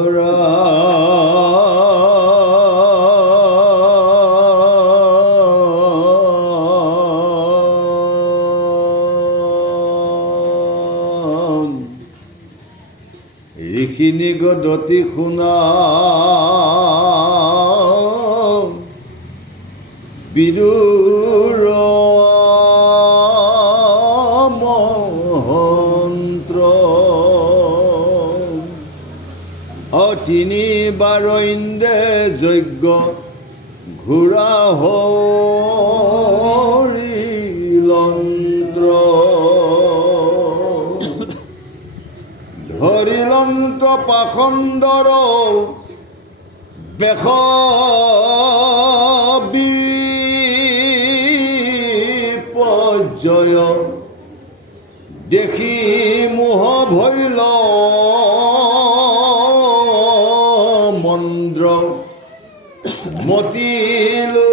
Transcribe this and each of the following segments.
ভৰা ঋষিনী গদতি শুনা বিদুৰ মন্ত্ৰ তিনিবাৰ ইন্দ্ৰে যজ্ঞ ঘোৰা হৰিলন্ত্ৰ হৰিলন্ত্ৰ পাখণ্ডৰ বেশ বিপৰ্যয় দেখি মোহ ভৈল মন্দ্ৰ মতিলো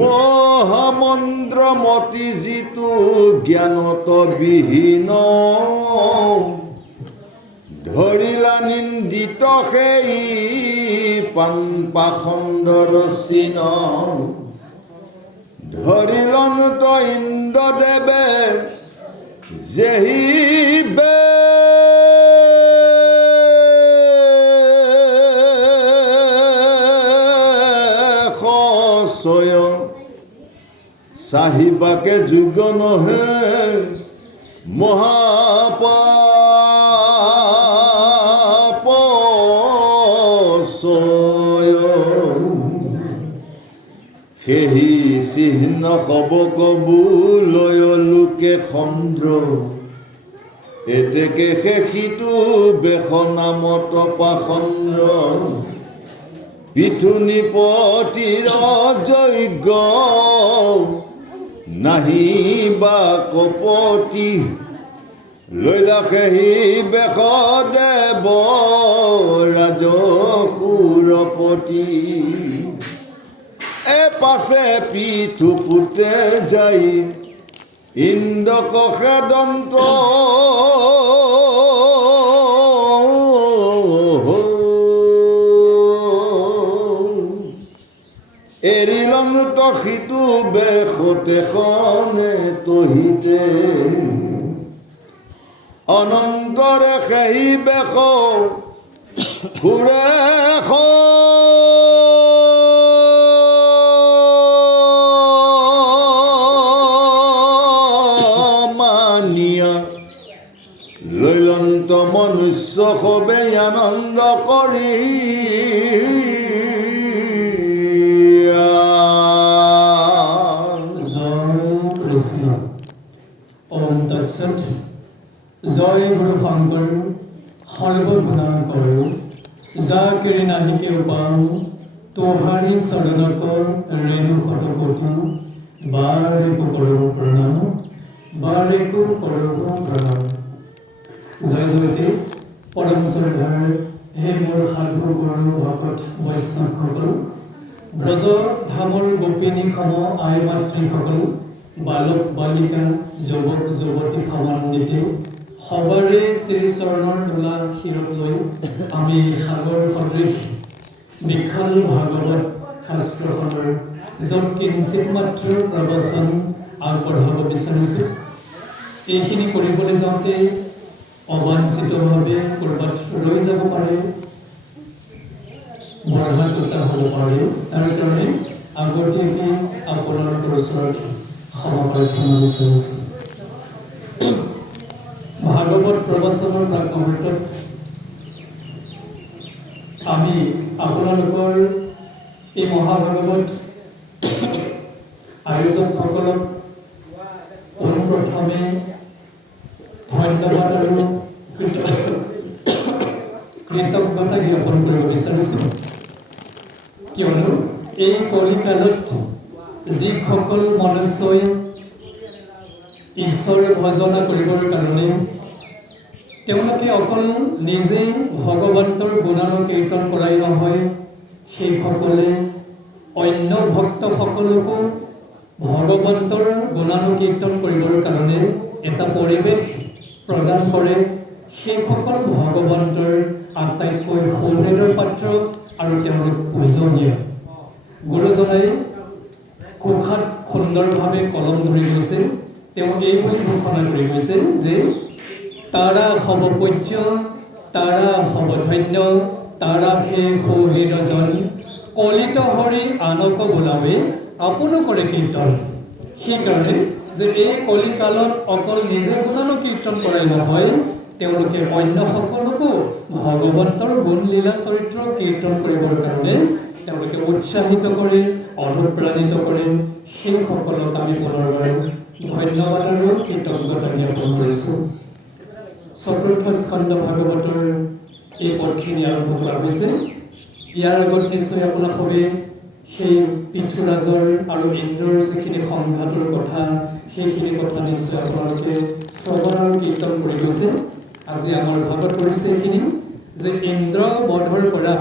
মহামন্দ্ৰ মতি যিটো জ্ঞানত বিহীন ধৰিলা নিন্দিত সেই পাখণ্ডৰ চিন ধৰিলন্ত ইন্দ্ৰদেৱে যেহিবে চাহিবাকে যোগ্য নহে মহাপাপ সেহি চিহ্ন সবক বুলয় লোকে চন্দ্ৰ এতেকে শেষিটো বেশ নামত পাখণ্ড পিঠুনিপতিৰ যজ্ঞ নাহি বা কপতি লৈলা সেহি বেশ দেৱ ৰাজসুৰপতি পাছে পিঠু পুতে যাই ইন্দ্ৰক খেদন্ত এৰিলন্ত সিটো বেশতে খনে তহিতে অনন্তৰে সেহি বেশ ফুৰে মানিয়া লৈলন্ত মনুষ্য সবে আনন্দ কৰি জয় গুৰু শংকৰ সৰ্বগুণাকৰ যা কেৰি নাহিকে উপাও তোহাৰি চৰণক ৰেণু শতকোটি বাৰেকো কৰোঁ প্ৰণাম বাৰেকো কৰোঁ প্ৰণাম। জয় জয়তে পৰম শ্ৰদ্ধাৰ হে মোৰ সাধু গুৰু ভকত বৈষ্ণৱসকল, ব্ৰজ ধামৰ গোপিনী সম আই মাতৃসকল, বালক বালিকা যুৱক যুৱতী সমান্বিতে সবাৰে শ্ৰীচৰণৰ ধূলা শিৰত লৈ আমি সাগৰ সদৃশ বিশাল ভাগৱত শাস্ত্ৰখনৰ য'ত কিঞ্চিত মাত্ৰ প্ৰবচন আগবঢ়াব বিচাৰিছোঁ। এইখিনি কৰিবলৈ যাওঁতে অবাঞ্ছিতভাৱে ক'ৰবাত ৰৈ যাব পাৰে, বৰহা কটা হ'ব পাৰে। তাৰ কাৰণে আগতীয়াকৈ আপোনালোকৰ ওচৰত ক্ষমা প্ৰাৰ্থনা বিচাৰিছোঁ। ভাগৱত প্ৰবচনৰ প্ৰাক মুহূৰ্তত আমি আপোনালোকৰ এই মহাভাগৱত আয়োজকসকলক পোনপ্ৰথমে ধন্যবাদ আৰু কৃতজ্ঞতা জ্ঞাপন কৰিব বিচাৰিছোঁ, কিয়নো এই কলিকালত যিসকল মনুষ্যই ঈশ্বৰ ভজনা কৰিবৰ কাৰণে তেওঁলোকে অকল নিজেই ভগৱন্তৰ গুণানুকীৰ্তন কৰাই নহয়, সেইসকলে অন্য ভক্তসকলকো ভগৱন্তৰ গুণানুকীৰ্তন কৰিবৰ কাৰণে এটা পৰিৱেশ প্ৰদান কৰে। সেইসকল ভগৱন্তৰ আটাইতকৈ সৌন্দৰ্যৰ পাত্ৰ আৰু তেওঁলোক পূজনীয়। গুৰুজনাই কোঠাত সুন্দৰভাৱে কলম ধৰি গৈছে। তেওঁ এইবুলি ঘোষণা কৰি গৈছে যে তাৰা হব পূজ্য, তাৰা হব ধন্য, তাৰা হে সৌহৃদজন, কলিত হৰি আনক বোলাৱে আপোনো কৰে কীৰ্তন। সেইকাৰণে যে এই কলিকালত অকল নিজে গুণানুকীৰ্তন কৰাই নহয়, তেওঁলোকে অন্য সকলোকো ভগৱন্তৰ গুণ লীলা চৰিত্ৰ কীৰ্তন কৰিবৰ কাৰণে তেওঁলোকে উৎসাহিত কৰে, অনুপ্ৰাণিত কৰে। সেইসকলক আমি পুনৰবাৰ ধন্যবাদ আৰু কৃতজ্ঞতা জ্ঞাপন কৰিছোঁ। চতুৰ্থ স্কন্ধ ভাগৱতৰ এই পদখিনি আৰম্ভ কৰা হৈছে। ইয়াৰ আগত নিশ্চয় আপোনালোকে সেই পৃথুৰাজৰ আৰু ইন্দ্ৰৰ যিখিনি সংঘাতৰ কথা, সেইখিনি কথা নিশ্চয় আপোনালোকে শ্ৰৱণ আৰু কীৰ্তন কৰি গৈছে। আজি আমাৰ ভাগত কৰিছে এইখিনি যে ইন্দ্ৰ বধৰ পৰা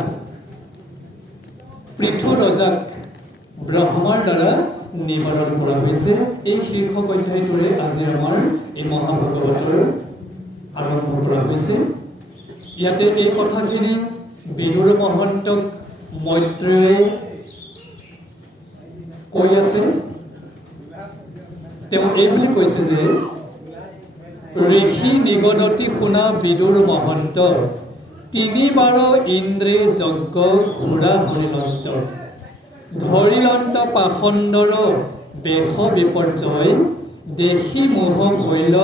পৃথু ৰজাক ব্ৰহ্মাৰ দ্বাৰা নিবাৰণ কৰা হৈছে। এই শীৰ্ষক অধ্যায়টোৰে আজি আমাৰ এই মহাভাগৱতৰ আৰম্ভ কৰা হৈছে। ইয়াতে এই কথাখিনি বিদুৰ মহন্তক মৈত্ৰেয়ে কৈ আছে। তেওঁ এইবুলি কৈছে যে ঋষি নিগদতি শুনা বিদুৰ মহন্ত, তিনিবাৰ ইন্দ্ৰে যজ্ঞ ঘোৰা হৰিলন্ত, ধৰিলন্ত পাখণ্ডৰ বেশ বিপৰ্যয়, দেখি মোহ ভৈল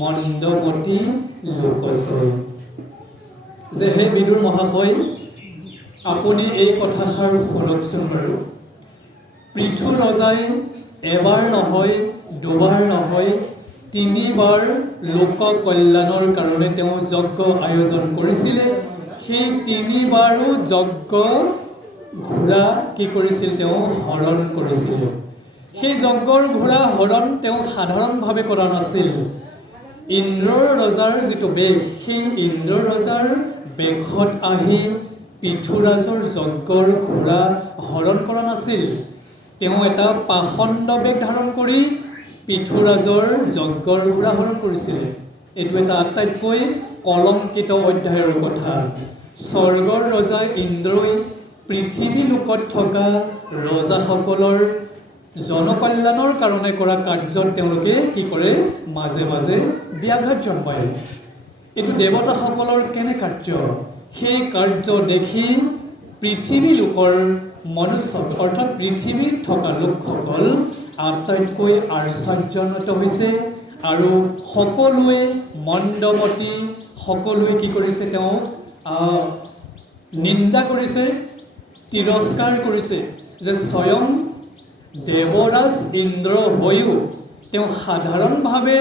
মন্দমতী লোকচয়। যে হে বিদুৰ মহাশয়, আপুনি এই কথাষাৰ শুনকচোন বাৰু। পৃথু ৰজাই এবাৰ নহয়, দুবাৰ নহয়, তিনিবাৰ লোক কল্যাণৰ কাৰণে তেওঁ যজ্ঞ আয়োজন কৰিছিলে। সেই তিনিবাৰো যজ্ঞ ঘোঁৰা কি কৰিছিল? তেওঁ হৰণ কৰিছিল। সেই যজ্ঞৰ ঘোঁৰা হৰণ তেওঁ সাধাৰণভাৱে কৰা নাছিল। ইন্দ্ৰৰ ৰজাৰ যিটো বেশ, সেই ইন্দ্ৰ ৰজাৰ বেশত আহি পৃথুৰাজৰ যজ্ঞৰ ঘোঁৰা হৰণ কৰা নাছিল। তেওঁ এটা পাখণ্ড বেশ ধাৰণ কৰি পৃথুৰাজৰ যজ্ঞৰ ঘোঁৰা হৰণ কৰিছিলে। এইটো এটা আটাইতকৈ কলংকিত অধ্যায়ৰ কথা। স্বৰ্গৰ ৰজা ইন্দ্ৰই পৃথিৱী লোকত থকা ৰজাসকলৰ জনকল্যাণৰ কাৰণে কৰা কাৰ্যত তেওঁলোকে কি কৰে? মাজে মাজে ব্যাঘাত জন্মায়। এইটো দেৱতাসকলৰ কেনে কাৰ্য? সেই কাৰ্য দেখি পৃথিৱী লোকৰ মনুষ্য অৰ্থাৎ পৃথিৱীত থকা লোকসকল আটাইতকৈ আশ্চৰ্যান্বিত হৈছে আৰু সকলোৱে মন্দমতী, সকলোৱে কি কৰিছে? তেওঁক নিন্দা কৰিছে, তিৰস্কাৰ কৰিছে যে স্বয়ং দেৱৰাজ ইন্দ্ৰ হৈও তেওঁ সাধাৰণভাৱে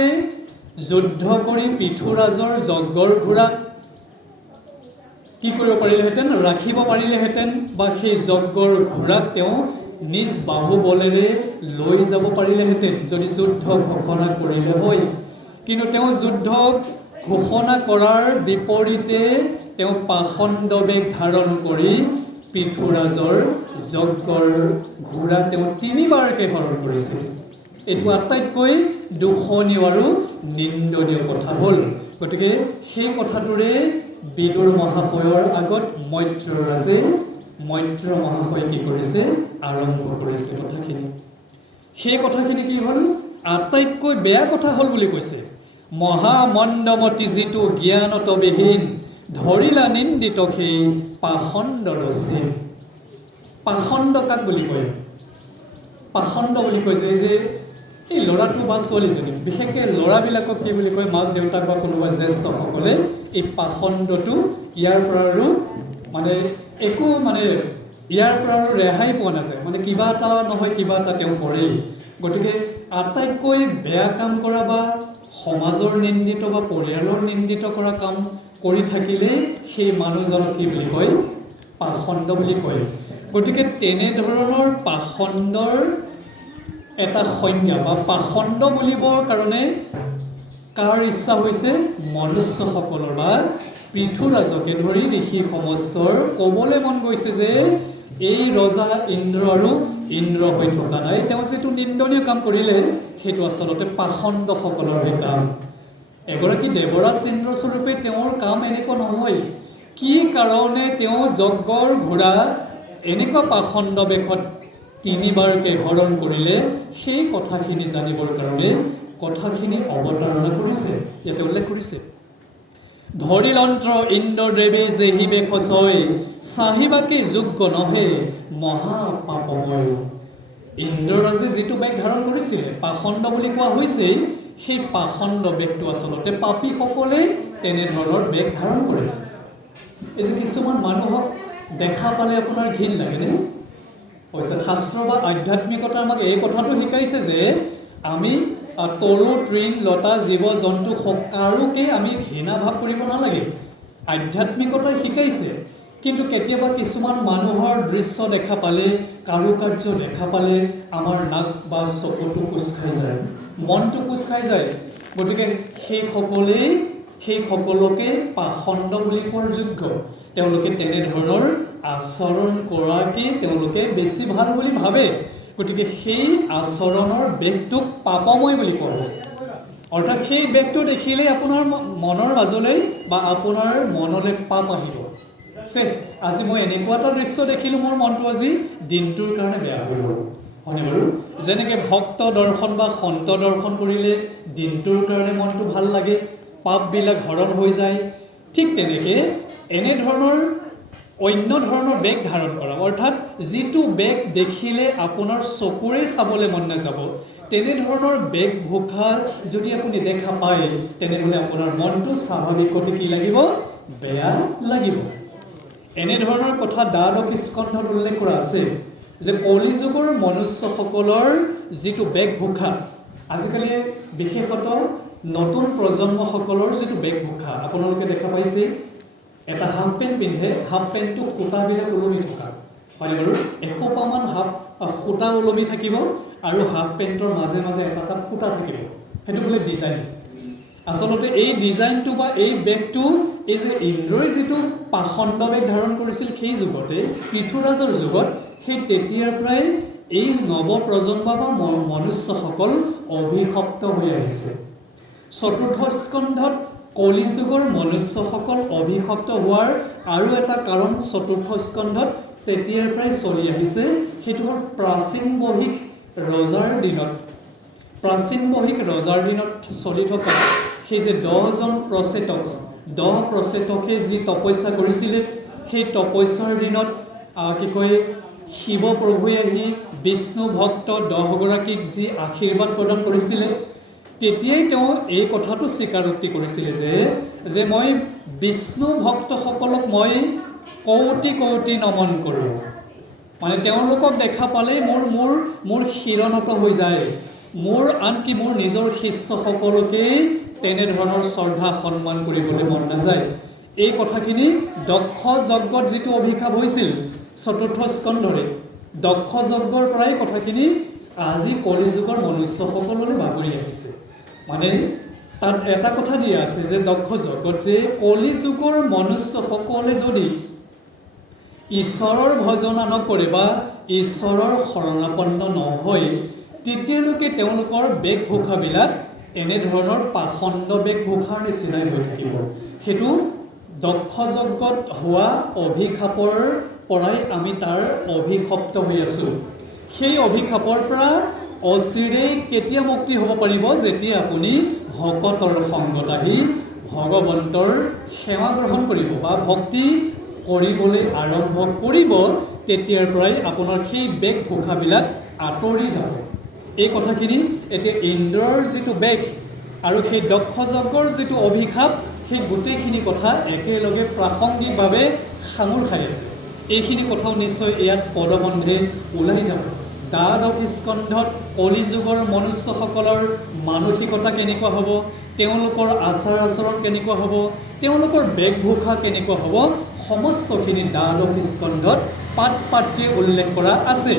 যুদ্ধ কৰি পৃথুৰাজৰ যজ্ঞৰ ঘোঁৰাক কি কৰিব পাৰিলেহেঁতেন? ৰাখিব পাৰিলেহেঁতেন, বা সেই যজ্ঞৰ ঘোঁৰাক তেওঁ নিজ বাহুবলেৰে লৈ যাব পাৰিলেহেঁতেন যদি যুদ্ধ ঘোষণা কৰিলে হয়। কিন্তু তেওঁ যুদ্ধ ঘোষণা কৰাৰ বিপৰীতে তেওঁ পাখণ্ড বেশ ধাৰণ কৰি পৃথুৰাজৰ যজ্ঞৰ ঘোঁৰা তেওঁ তিনিবাৰকৈ হৰণ কৰিছিল। এইটো আটাইতকৈ দুখনীয় আৰু নিন্দনীয় কথা হ'ল। গতিকে সেই কথাটোৰে বিদুৰ মহাশয়ৰ আগত মৈত্ৰ মহাশয়ে কি কৰিছে? আৰম্ভ কৰিছে কথাখিনি। সেই কথাখিনি কি হ'ল? আটাইতকৈ বেয়া কথা হ'ল বুলি কৈছে। মহামন্দমতী যিটো জ্ঞানত বিহীন, ধৰিলা নিন্দিত সেই পাখণ্ড ৰচি। পাখণ্ড কাক বুলি কয়? পাখণ্ড বুলি কৈছে যে এই ল'ৰাটো বা ছোৱালীজনী, বিশেষকৈ ল'ৰাবিলাকক কি বুলি কয়? মাক দেউতাক বা কোনোবা জ্যেষ্ঠসকলে এই পাখণ্ডটো ইয়াৰ পৰা আৰু একো ইয়াৰ পৰা আৰু ৰেহাই পোৱা নাযায়। কিবা এটা নহয় কিবা এটা তেওঁ কৰেই। গতিকে আটাইতকৈ বেয়া কাম কৰা বা সমাজৰ নিন্দিত বা পৰিয়ালৰ নিন্দিত কৰা কাম কৰি থাকিলে সেই মানুহজনক কি বুলি কয়? পাখণ্ড বুলি কয়। গতিকে তেনেধৰণৰ পাখণ্ডৰ এটা সংজ্ঞা বা পাখণ্ড বুলিবৰ কাৰণে কাৰ ইচ্ছা হৈছে? মনুষ্যসকলৰ বা পৃথুৰাজকে ধৰি ঋষি সমস্তৰ ক'বলৈ মন গৈছে যে এই ৰজা ইন্দ্ৰ আৰু ইন্দ্ৰ হৈ থকা নাই। তেওঁ যিটো নিন্দনীয় কাম কৰিলে সেইটো আচলতে পাষণ্ডসকলৰহে কাম। এগৰাকী দেৱৰাজ ইন্দ্ৰস্বৰূপে তেওঁৰ কাম এনেকুৱা নহয়। কি কাৰণে তেওঁ যজ্ঞৰ ঘোঁৰা এনেকুৱা পাষণ্ড বেশত 3 বাৰকৈ হৰণ কৰিলে, সেই কথাখিনি জানিবৰ কাৰণে কথাখিনি অৱতাৰণা কৰিছে, ইয়াতে উল্লেখ কৰিছে। ধৰিলন্ত্ৰ ইন্দ্ৰদেৱে যেহিবে খচয়, চাহিবাকে যোগ্য নহে মহাপাপময়। ইন্দ্ৰৰাজে যিটো বেশ ধাৰণ কৰিছিলে, পাষণ্ড বুলি কোৱা হৈছেই, সেই পাষণ্ড বেশটো আচলতে পাপীসকলে তেনেধৰণৰ বেশ ধাৰণ কৰে। এই যে কিছুমান মানুহক দেখা পালে আপোনাৰ ঘিণ লাগেনে? অৱশ্যে শাস্ত্ৰ বা আধ্যাত্মিকতা আমাক এই কথাটো শিকাইছে যে আমি তৰু তৃণ লতা জীৱ জন্তু কাৰোকে আমি ঘৃণা ভাৱ কৰিব নালাগে। আধ্যাত্মিকতাই শিকাইছে। কিন্তু কেতিয়াবা কিছুমান মানুহৰ দৃশ্য দেখা পালে, কাৰুকাৰ্য দেখা পালে আমাৰ নাক বা চকুটো কোচ খাই যায়, মনটো কোচ খাই যায়। গতিকে সেইসকলকে পাষণ্ড বুলি কোৱাৰ যোগ্য। তেওঁলোকে তেনেধৰণৰ আচৰণ কৰাকে তেওঁলোকে বেছি ভাল বুলি ভাবে। গতিকে সেই আচৰণৰ বেশটোক পাপময় বুলি কোৱা হৈছে। অৰ্থাৎ সেই বেশটো দেখিলেই আপোনাৰ মনৰ মাজলৈ বা আপোনাৰ মনলৈ পাপ আহিব। আজি মই এনেকুৱা এটা দৃশ্য দেখিলোঁ, মোৰ মনটো আজি দিনটোৰ কাৰণে বেয়া হৈ গ'ল, হয়নে বাৰু? যেনেকৈ ভক্ত দৰ্শন বা সন্ত দৰ্শন কৰিলে দিনটোৰ কাৰণে মনটো ভাল লাগে, পাপবিলাক হৰণ হৈ যায়। ঠিক তেনেকৈ এনেধৰণৰ অন্য ধৰণৰ বেশ ধাৰণ কৰা, অৰ্থাৎ যিটো বেশ দেখিলে আপোনাৰ চকুৰে চাবলৈ মন নাযাব, তেনেধৰণৰ বেশভূষা যদি আপুনি দেখা পায়, তেনেহ'লে আপোনাৰ মনটো স্বাভাৱিকতে কি লাগিব? বেয়া লাগিব। এনেধৰণৰ কথা দ্বাদশ স্কন্ধত উল্লেখ কৰা আছে যে কলিযুগৰ মনুষ্যসকলৰ যিটো বেশভূষা, আজিকালি বিশেষত নতুন প্ৰজন্মসকলৰ যিটো বেশভূষা আপোনালোকে দেখা পাইছে, এটা হাফ পেণ্ট পিন্ধে, হাফ পেণ্টটো সূতাবিলাক ওলমি থকা, হয়নে বাৰু? এসোপামান সূতা ওলমি থাকিব আৰু হাফ পেণ্টৰ মাজে মাজে এটা সূতা থাকিব, সেইটো বোলে ডিজাইন। আচলতে এই ডিজাইনটো বা এই বেগটো, এই যে ইন্দ্ৰই যিটো পাষণ্ড বেগ ধাৰণ কৰিছিল সেই যুগতে, পৃথুৰাজৰ যুগত, সেই তেতিয়াৰ পৰাই এই নৱপ্ৰজন্ম বা মনুষ্যসকল অভিশপ্ত হৈ আহিছে। চতুৰ্থ স্কন্ধত কলিযুগৰ মনুষ্যসকল অভিশপ্ত হোৱাৰ আৰু এটা কাৰণ চতুৰ্থ স্কন্ধত তেতিয়াৰ পৰাই চলি আহিছে, সেইটো হ'ল প্ৰাচীন বহিক ৰজাৰ দিনত চলি থকা সেই যে 10জন প্ৰচেতকে যি তপস্যা কৰিছিলে, সেই তপস্যাৰ দিনত শিৱপ্ৰভুৱে আহি বিষ্ণু ভক্ত 10গৰাকীক যি আশীৰ্বাদ প্ৰদান কৰিছিলে, তেতিয়াই তেওঁ এই কথাটো স্বীকাৰোক্তি কৰিছিলে যে মই বিষ্ণু ভক্তসকলক মই কৌটি কৌটি নমন কৰোঁ। মানে তেওঁলোকক দেখা পালেই মোৰ শিৰণত হৈ যায়। আনকি মোৰ নিজৰ শিষ্যসকলকেই তেনেধৰণৰ শ্ৰদ্ধা সন্মান কৰিবলৈ মন নাযায়। এই কথাখিনি দক্ষ যজ্ঞত যিটো অভিশাপ হৈছিল চতুৰ্থ স্কন্ধৰে, দক্ষ যজ্ঞৰ পৰাই কথাখিনি আজি কলিযুগৰ মনুষ্যসকললৈ বাগৰি আহিছে। মানে তাত এটা কথা দিয়া আছে যে দক্ষ যজ্ঞত যে কলিযুগৰ মনুষ্যসকলে যদি ঈশ্বৰৰ ভজনা নকৰে বা ঈশ্বৰৰ শৰণাপন্ন নহয়, তেতিয়ালৈকে তেওঁলোকৰ বেশভূষাবিলাক এনেধৰণৰ পাষণ্ড বেশভূষাৰ নিচিনাই হৈ থাকিব। সেইটো দক্ষ যজ্ঞত হোৱা অভিশাপৰ পৰাই আমি তাৰ অভিশপ্ত হৈ আছোঁ। সেই অভিশাপৰ পৰা অচিৰেই কেতিয়া মুক্তি হ'ব পাৰিব? যেতিয়া আপুনি ভকতৰ সংগত আহি ভগৱন্তৰ সেৱা গ্ৰহণ কৰিব বা ভক্তি কৰিবলৈ আৰম্ভ কৰিব, তেতিয়াৰ পৰাই আপোনাৰ সেই বেশভূষাবিলাক আঁতৰি যাব। এই কথাখিনি এতিয়া ইন্দ্ৰৰ যিটো বেশ আৰু সেই দক্ষ যজ্ঞৰ যিটো অভিশাপ, সেই গোটেইখিনি কথা একেলগে প্ৰাসংগিকভাৱে সাঙুৰ খাই আছে। এইখিনি কথাও নিশ্চয় ইয়াত পদবন্ধে ওলাই যাব। দ্বাদশ স্কন্ধত কলিযুগৰ মনুষ্যসকলৰ মানসিকতা কেনেকুৱা হ'ব, তেওঁলোকৰ আচাৰ আচৰণ কেনেকুৱা হ'ব, তেওঁলোকৰ বেশভূষা কেনেকুৱা হ'ব, সমস্তখিনি দ্বাদশ স্কন্ধত পাতকৈ উল্লেখ কৰা আছে।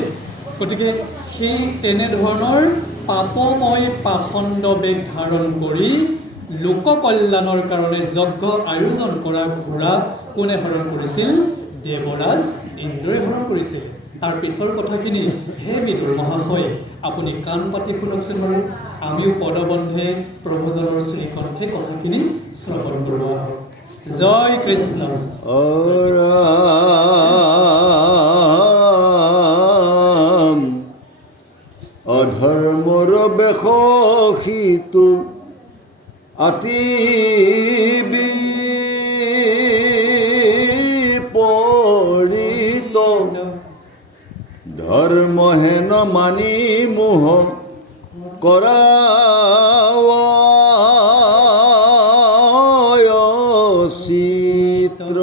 গতিকে সেই তেনেধৰণৰ পাপময় পাষণ্ড বেশ ধাৰণ কৰি লোক কল্যাণৰ কাৰণে যজ্ঞ আয়োজন কৰা ঘোঁৰা কোনে হৰণ কৰিছিল? দেৱৰাজ ইন্দ্ৰই হৰণ কৰিছিল। তাৰ পিছৰ কথাখিনি হে বিদুৰ মহাশয় আপুনি কাণ পাতি শুনকচোন বাৰু আমিও পদবন্ধে প্ৰভুজনৰ শ্ৰীকণ্ঠে কথাখিনি শ্ৰৱণ কৰোঁ আহক জয় কৃষ্ণ অৰাম অধৰ্মৰ বেশিতো আতি বিপৰীত ধৰ্মহেন মানি মোহ কৰা চিত্ৰ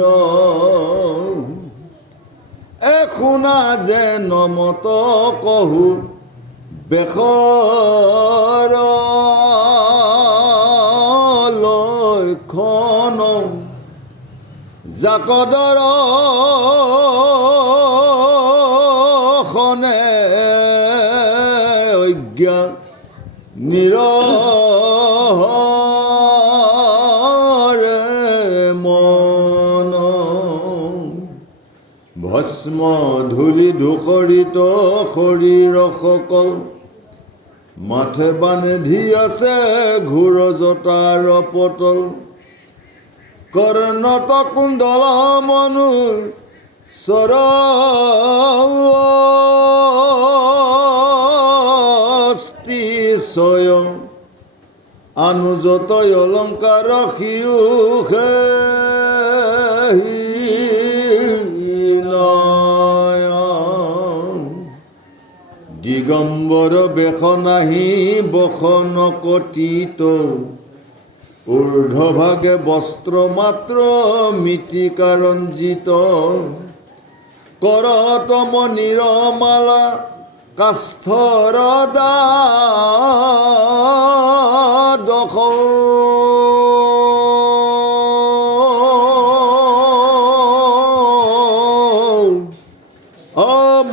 এশুনা যে নমত কহু বেশৰ লক্ষণ জাকদৰ খনে অজ্ঞা নিৰহৰে মন ভস্ম ধূলি ধূসৰিত শৰীৰ সকল মাথে বান্ধি আছে ঘোৰ জটাৰ পতল কৰ্ণত কুণ্ডল মনু স্বয়ং অনুযত অলংকাৰ সিউষে দিগম্বৰ বেশ নাহি বসন কটিত ঊৰ্ধ্বভাগে বস্ত্ৰ মাত্ৰ মৃত্তিকা ৰঞ্জিত কৰতম নিৰমালা কাষ্ঠৰ দ্বাদশ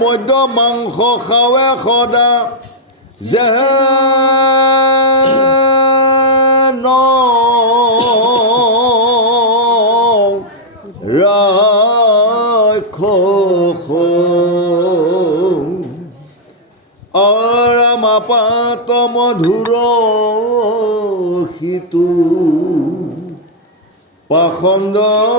মধ্য মাংস খাৱে সদা যেন ৰাক্ষস অৰামাপাত মধুৰ সিতু পাখণ্ডৰ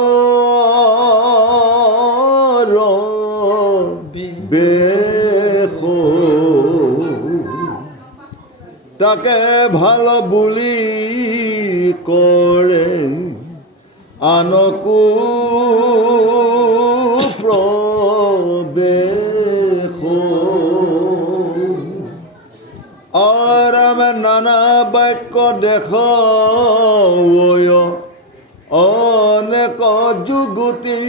বেশ তাকে ভাল বুলি কৰে আনকো প্ৰবেশ অৰামে নানা বাক্য দেখ অনেক যুগতি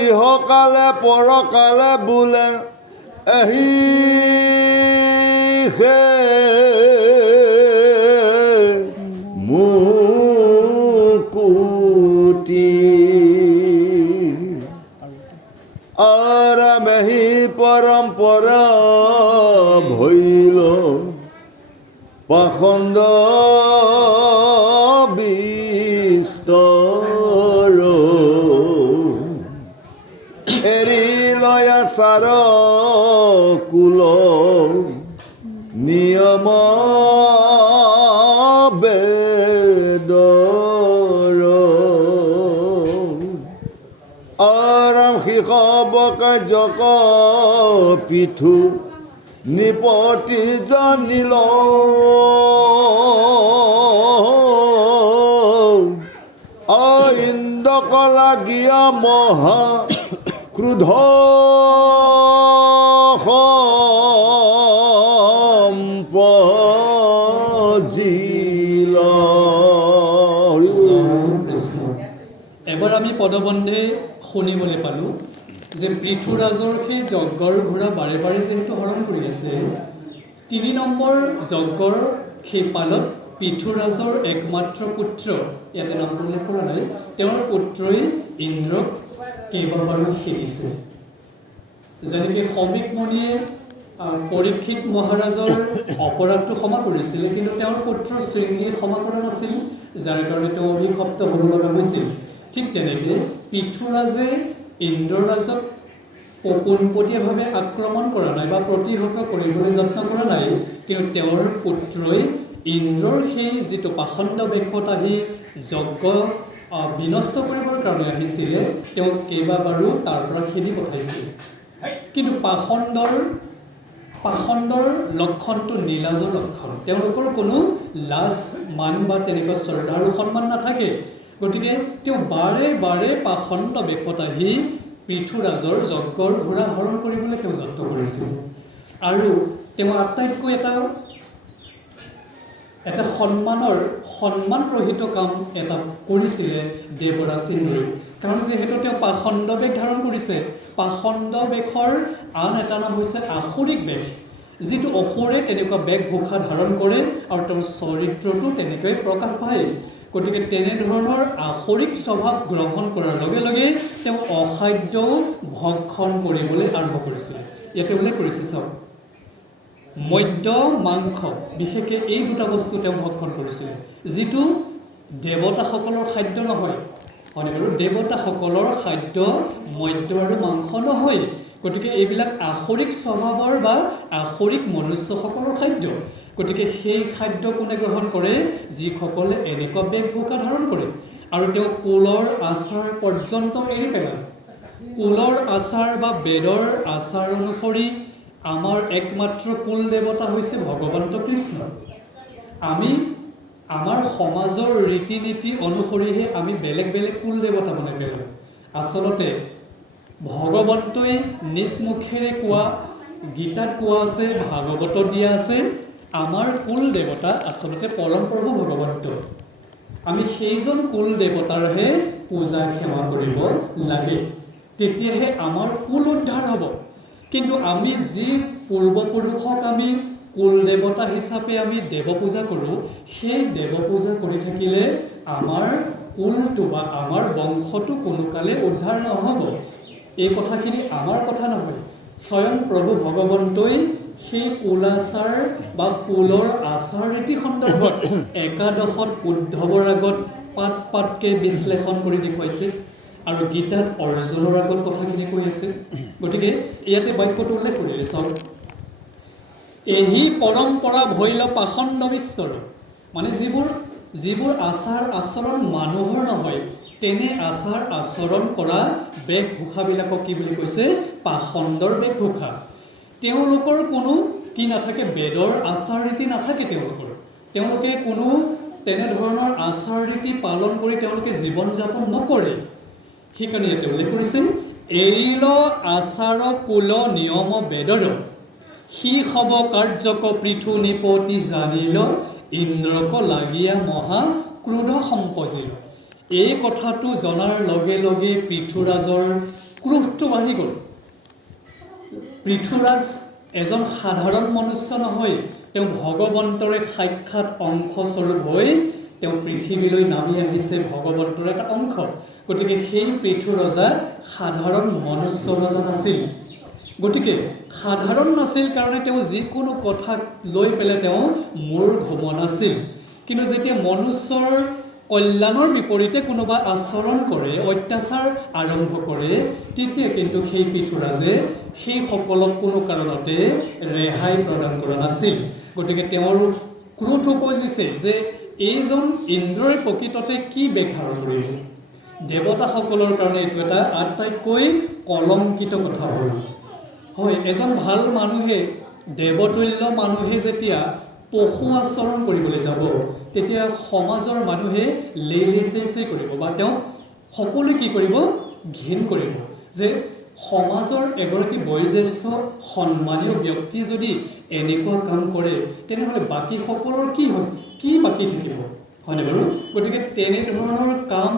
ইহকালে পৰকালে বোলে এহি মুকুতি আৰামেহি পৰম্পৰা ভৈল পাখণ্ড বিস্তৰ এৰি লয়া চাৰ কুল নিয়ম বেদৰ আৰাম শিশব কাৰ্যক পিঠু নিপতি জানিল ইন্দ্ৰক লাগিয়া মহা ক্ৰোধ সম্পজিল এবাৰ আমি পদবন্ধে শুনিবলৈ পালোঁ যে পৃথুৰাজৰ সেই যজ্ঞৰ ঘোঁৰা বাৰে বাৰে যিহেতু হৰণ কৰি আছে ৩ নম্বৰ যজ্ঞৰ সেই পালত পৃথুৰাজৰ একমাত্ৰ পুত্ৰ ইয়াতে নাম উল্লেখ কৰা নাই তেওঁৰ পুত্ৰই ইন্দ্ৰক কেইবাবাৰো খেদিছে যেনেকৈ সমীক মুনিয়ে পৰীক্ষিত মহাৰাজৰ অপৰাধটো ক্ষমা কৰিছিলে কিন্তু তেওঁৰ পুত্ৰ শৃংগীয়ে ক্ষমা কৰা নাছিল যাৰ কাৰণে তেওঁ অভিশপ্ত হ'ব লগা হৈছিল ঠিক তেনেকৈ পৃথুৰাজে ইন্দ্ৰৰাজক পোনপটীয়াভাৱে আক্ৰমণ কৰা নাই বা প্ৰতিহত কৰিবলৈ যত্ন কৰা নাই, কিন্তু তেওঁৰ পুত্ৰই ইন্দ্ৰৰ সেই যিটো পাখণ্ড বেশত আহি যজ্ঞ বিনষ্ট কৰিবৰ কাৰণে আহিছিলে, তেওঁ কেইবাবাৰো তাৰ পৰা খেদি পঠাইছিল। কিন্তু পাখণ্ডৰ লক্ষণটো নীলাজৰ লক্ষণ। তেওঁলোকৰ কোনো লাজ মান বা তেনেকুৱা শ্ৰদ্ধা আৰু সন্মান নাথাকে। গতিকে তেওঁ বাৰে বাৰে পাখণ্ড বেশত আহি পৃথুৰাজৰ যজ্ঞৰ ঘোঁৰা হৰণ কৰিবলৈ তেওঁ যত্ন কৰিছিল। আৰু তেওঁ আটাইতকৈ এটা সন্মানৰহিত কাম এটা কৰিছিলে দেৱৰাজ ইন্দ্ৰই। কাৰণ যিহেতু তেওঁ পাখণ্ড বেশ ধাৰণ কৰিছে, পাখণ্ড বেশৰ আন এটা নাম হৈছে আসুৰিক বেশ। যিটো অসুৰে তেনেকুৱা বেশভূষা ধাৰণ কৰে আৰু তেওঁৰ চৰিত্ৰটো তেনেকৈ প্ৰকাশ পায়। গতিকে তেনেধৰণৰ আসুৰিক স্বভাৱ গ্ৰহণ কৰাৰ লগে লগে তেওঁ অখাদ্যও ভক্ষণ কৰিবলৈ আৰম্ভ কৰিছিল। ইয়াতে উল্লেখ কৰিছে, চাওক, মদ্য মাংস, বিশেষকৈ এই দুটা বস্তু তেওঁ ভক্ষণ কৰিছিল, যিটো দেৱতাসকলৰ খাদ্য নহয়। হয়নে বাৰু? দেৱতাসকলৰ খাদ্য মদ্য আৰু মাংস নহয়। গতিকে এইবিলাক আসুৰিক স্বভাৱৰ বা আসুৰিক মনুষ্যসকলৰ খাদ্য। গতিকে সেই খাদ্য কোনে গ্ৰহণ কৰে? যিসকলে এনেকুৱা বেশভূষা ধাৰণ কৰে। আৰু তেওঁ কুলৰ আচাৰ পৰ্যন্ত এৰি পেলায়। কুলৰ আচাৰ বা বেদৰ আচাৰ অনুসৰি আমাৰ একমাত্ৰ কুল দেৱতা হৈছে ভগৱন্ত কৃষ্ণ। আমি আমাৰ সমাজৰ ৰীতি নীতি অনুসৰিহে আমি বেলেগ বেলেগ কুল দেৱতা বনাই পেলাওঁ। আচলতে ভগৱন্তই নিজ মুখেৰে কোৱা, গীতাত কোৱা আছে, ভাগৱতত দিয়া আছে, আমাৰ কুল দেৱতা আচলতে পৰম প্ৰভু ভগৱন্ত। আমি সেইজন কুল দেৱতাৰহে পূজা সেৱা কৰিব লাগে, তেতিয়াহে আমাৰ কুল উদ্ধাৰ হ'ব। কিন্তু আমি যি পূৰ্বপুৰুষক আমি কুল দেৱতা হিচাপে আমি দেৱ পূজা কৰোঁ, সেই দেৱ পূজা কৰি থাকিলে আমাৰ কুলটো বা আমাৰ বংশটো কোনো কালে উদ্ধাৰ নহ'ব। এই কথাখিনি আমাৰ কথা নহয়, স্বয়ং প্ৰভু ভগৱন্তই সেই কুলাচাৰ বা কুলৰ আচাৰ ৰীতি সন্দৰ্ভত একাদশত উদ্ধৱৰ আগত পাত পাতকৈ বিশ্লেষণ কৰি দেখুৱাইছে আৰু গীতাত অৰ্জুনৰ আগত কথাখিনি কৈ আছে। গতিকে ইয়াতে বাক্যটো উল্লেখ কৰি চাওক, এহি পৰম্পৰা ভৈল পাখণ্ড বিস্তৰ, মানে যিবোৰ আচাৰ আচৰণ মানুহৰ নহয়, তেনে আচাৰ আচৰণ কৰা বেশভূষাবিলাকক কি বুলি কৈছে? পাখণ্ডৰ বেশভূষা। তেওঁলোকৰ কোনো কি নাথাকে? বেদৰ আচাৰ ৰীতি নাথাকে। তেওঁলোকে কোনো তেনেধৰণৰ আচাৰ ৰীতি পালন কৰি তেওঁলোকে জীৱন যাপন নকৰে। সেইকাৰণে ইয়াতে উল্লেখ কৰিছিল, এৰিল আচাৰ কুল নিয়ম বেদৰ, সি হব কাৰ্যক পৃথু নিপতি জানিল, ইন্দ্ৰক লাগীয়া মহা ক্ৰোধ সম্পজিল। এই কথাটো জনাৰ লগে লগে পৃথুৰাজৰ ক্ৰোধটো বাঢ়ি গ'ল। পৃথুৰাজ এজন সাধাৰণ মনুষ্য নহয়, তেওঁ ভগৱন্তৰে সাক্ষাৎ অংশস্বৰূপ হৈ তেওঁ পৃথিৱীলৈ নামি আহিছে, ভগৱন্তৰ এটা অংশ। গতিকে সেই পৃথুৰজা সাধাৰণ মনুষ্য ৰজা নাছিল। গতিকে সাধাৰণ নাছিল কাৰণে তেওঁ যিকোনো কথাক লৈ পেলাই তেওঁ মূৰ ঘমোৱা নাছিল। কিন্তু যেতিয়া মনুষ্যৰ কল্যাণৰ বিপৰীতে কোনোবা আচৰণ কৰে, অত্যাচাৰ আৰম্ভ কৰে, তেতিয়া কিন্তু সেই পৃথুৰাজে সেইসকলক কোনো কাৰণতে ৰেহাই প্ৰদান কৰা নাছিল। গতিকে তেওঁৰ ক্ৰোধ উপজিছে যে এইজন ইন্দ্ৰই প্ৰকৃততে কি বেশ ধাৰণ কৰিব। দেৱতাসকলৰ কাৰণে এইটো এটা আটাইতকৈ কলংকিত কথা হ'ল। হয়, এজন ভাল মানুহে, দেৱতুল্য মানুহে যেতিয়া পশু আচৰণ কৰিবলৈ যাব, তেতিয়া সমাজৰ মানুহে লেই চেই কৰিব বা তেওঁক সকলোৱে কি কৰিব? ঘিণ কৰিব। যে সমাজৰ এগৰাকী বয়োজ্যেষ্ঠ সন্মানীয় ব্যক্তি যদি এনেকুৱা কাম কৰে, তেনেহ'লে বাকীসকলৰ কি হয়? কি বাকী থাকিব? হয়নে বাৰু? গতিকে তেনেধৰণৰ কাম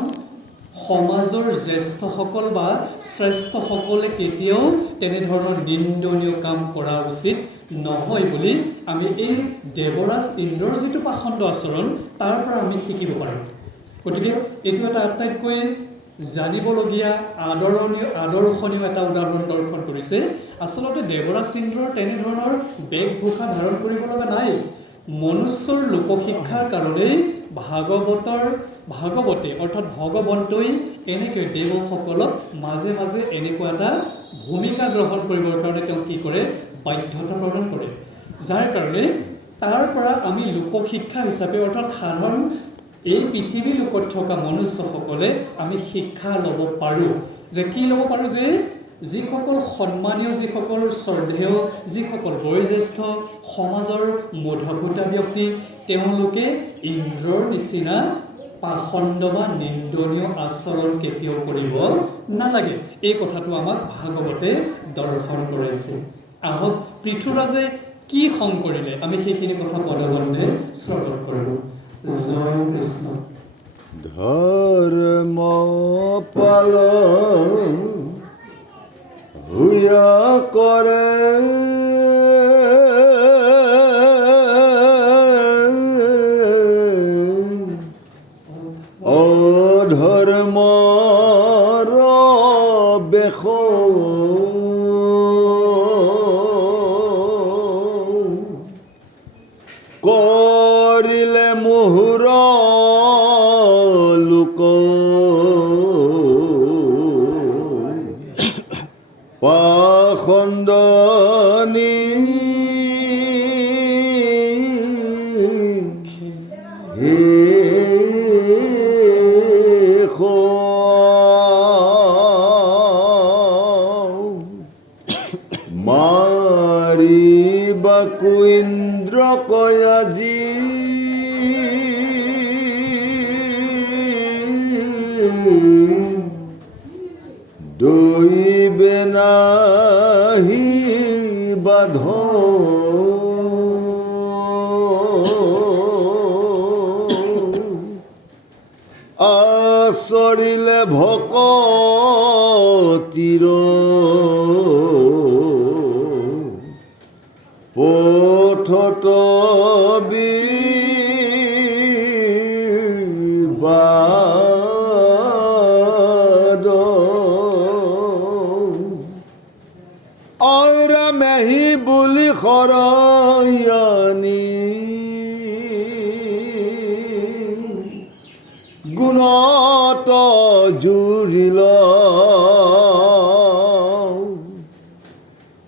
সমাজৰ জ্যেষ্ঠসকল বা শ্ৰেষ্ঠসকলে কেতিয়াও তেনেধৰণৰ নিন্দনীয় কাম কৰা উচিত নহয় বুলি আমি এই দেৱৰাজ ইন্দ্ৰৰ যিটো পাখণ্ড আচৰণ, তাৰ পৰা আমি শিকিব পাৰোঁ। গতিকে এইটো এটা আটাইতকৈ জানিবলগীয়া আদৰ্শনীয় এটা উদাহৰণ দৰ্শন কৰিছে। আচলতে দেৱৰাজ ইন্দ্ৰৰ তেনেধৰণৰ বেশভূষা ধাৰণ কৰিব লগা নাই। মনুষ্যৰ লোকশিক্ষাৰ কাৰণেই ভাগৱতে অৰ্থাৎ ভগৱন্তই এনেকৈ দেৱসকলক মাজে মাজে এনেকুৱা এটা ভূমিকা গ্ৰহণ কৰিবৰ কাৰণে তেওঁ কি কৰে বাধ্যতা প্ৰদান কৰে যাৰ কাৰণে তাৰ পৰা আমি লোকশিক্ষা হিচাপে অৰ্থাৎ সাধাৰণ এই পৃথিৱীৰ লোকত থকা মনুষ্যসকলে আমি শিক্ষা ল'ব পাৰোঁ যে কি ল'ব পাৰোঁ যে যিসকল সন্মানীয় যিসকল শ্ৰদ্ধেয় যিসকল বয়োজ্যেষ্ঠ সমাজৰ মধ্যভোগী ব্যক্তি তেওঁলোকে ইন্দ্ৰৰ নিচিনা পাখণ্ড বা নিন্দনীয় আচৰণ কেতিয়াও কৰিব নালাগে এই কথাটো আমাক ভাগৱতে দৰ্শন কৰাইছে আহক পৃথুৰাজে কি খং কৰিলে আমি সেইখিনি কথা পদবন্ধে শ্ৰৱণ কৰোঁ জয় কৃষ্ণ ধৰ্ম পালন হুয়া কৰে অধৰ্মৰ বেশ কৰিলে মোহৰ লোক পাখণ্ডনি মাৰিবাকো ইন্দ্ৰ কয়াজি দৈবে নাহি বাধ আচৰিলে ভকতিৰ পথত বিবাদ ঐৰা মেহি বুলি শৰণি গুণত জুৰিল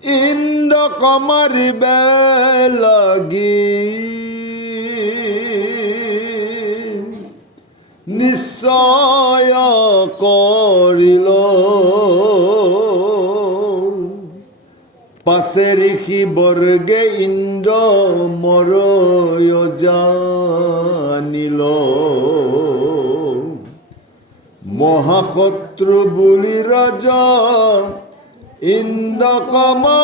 ইন্দ্ৰ কমাৰিবে লাগি নিশ্চয় কৰিল পাছে ঋষি বৰ্গে ইন্দ্ৰ মৰয় জানিল মহাশত্ৰু বুলি ৰাজা ইন্দ্ৰ কমানিল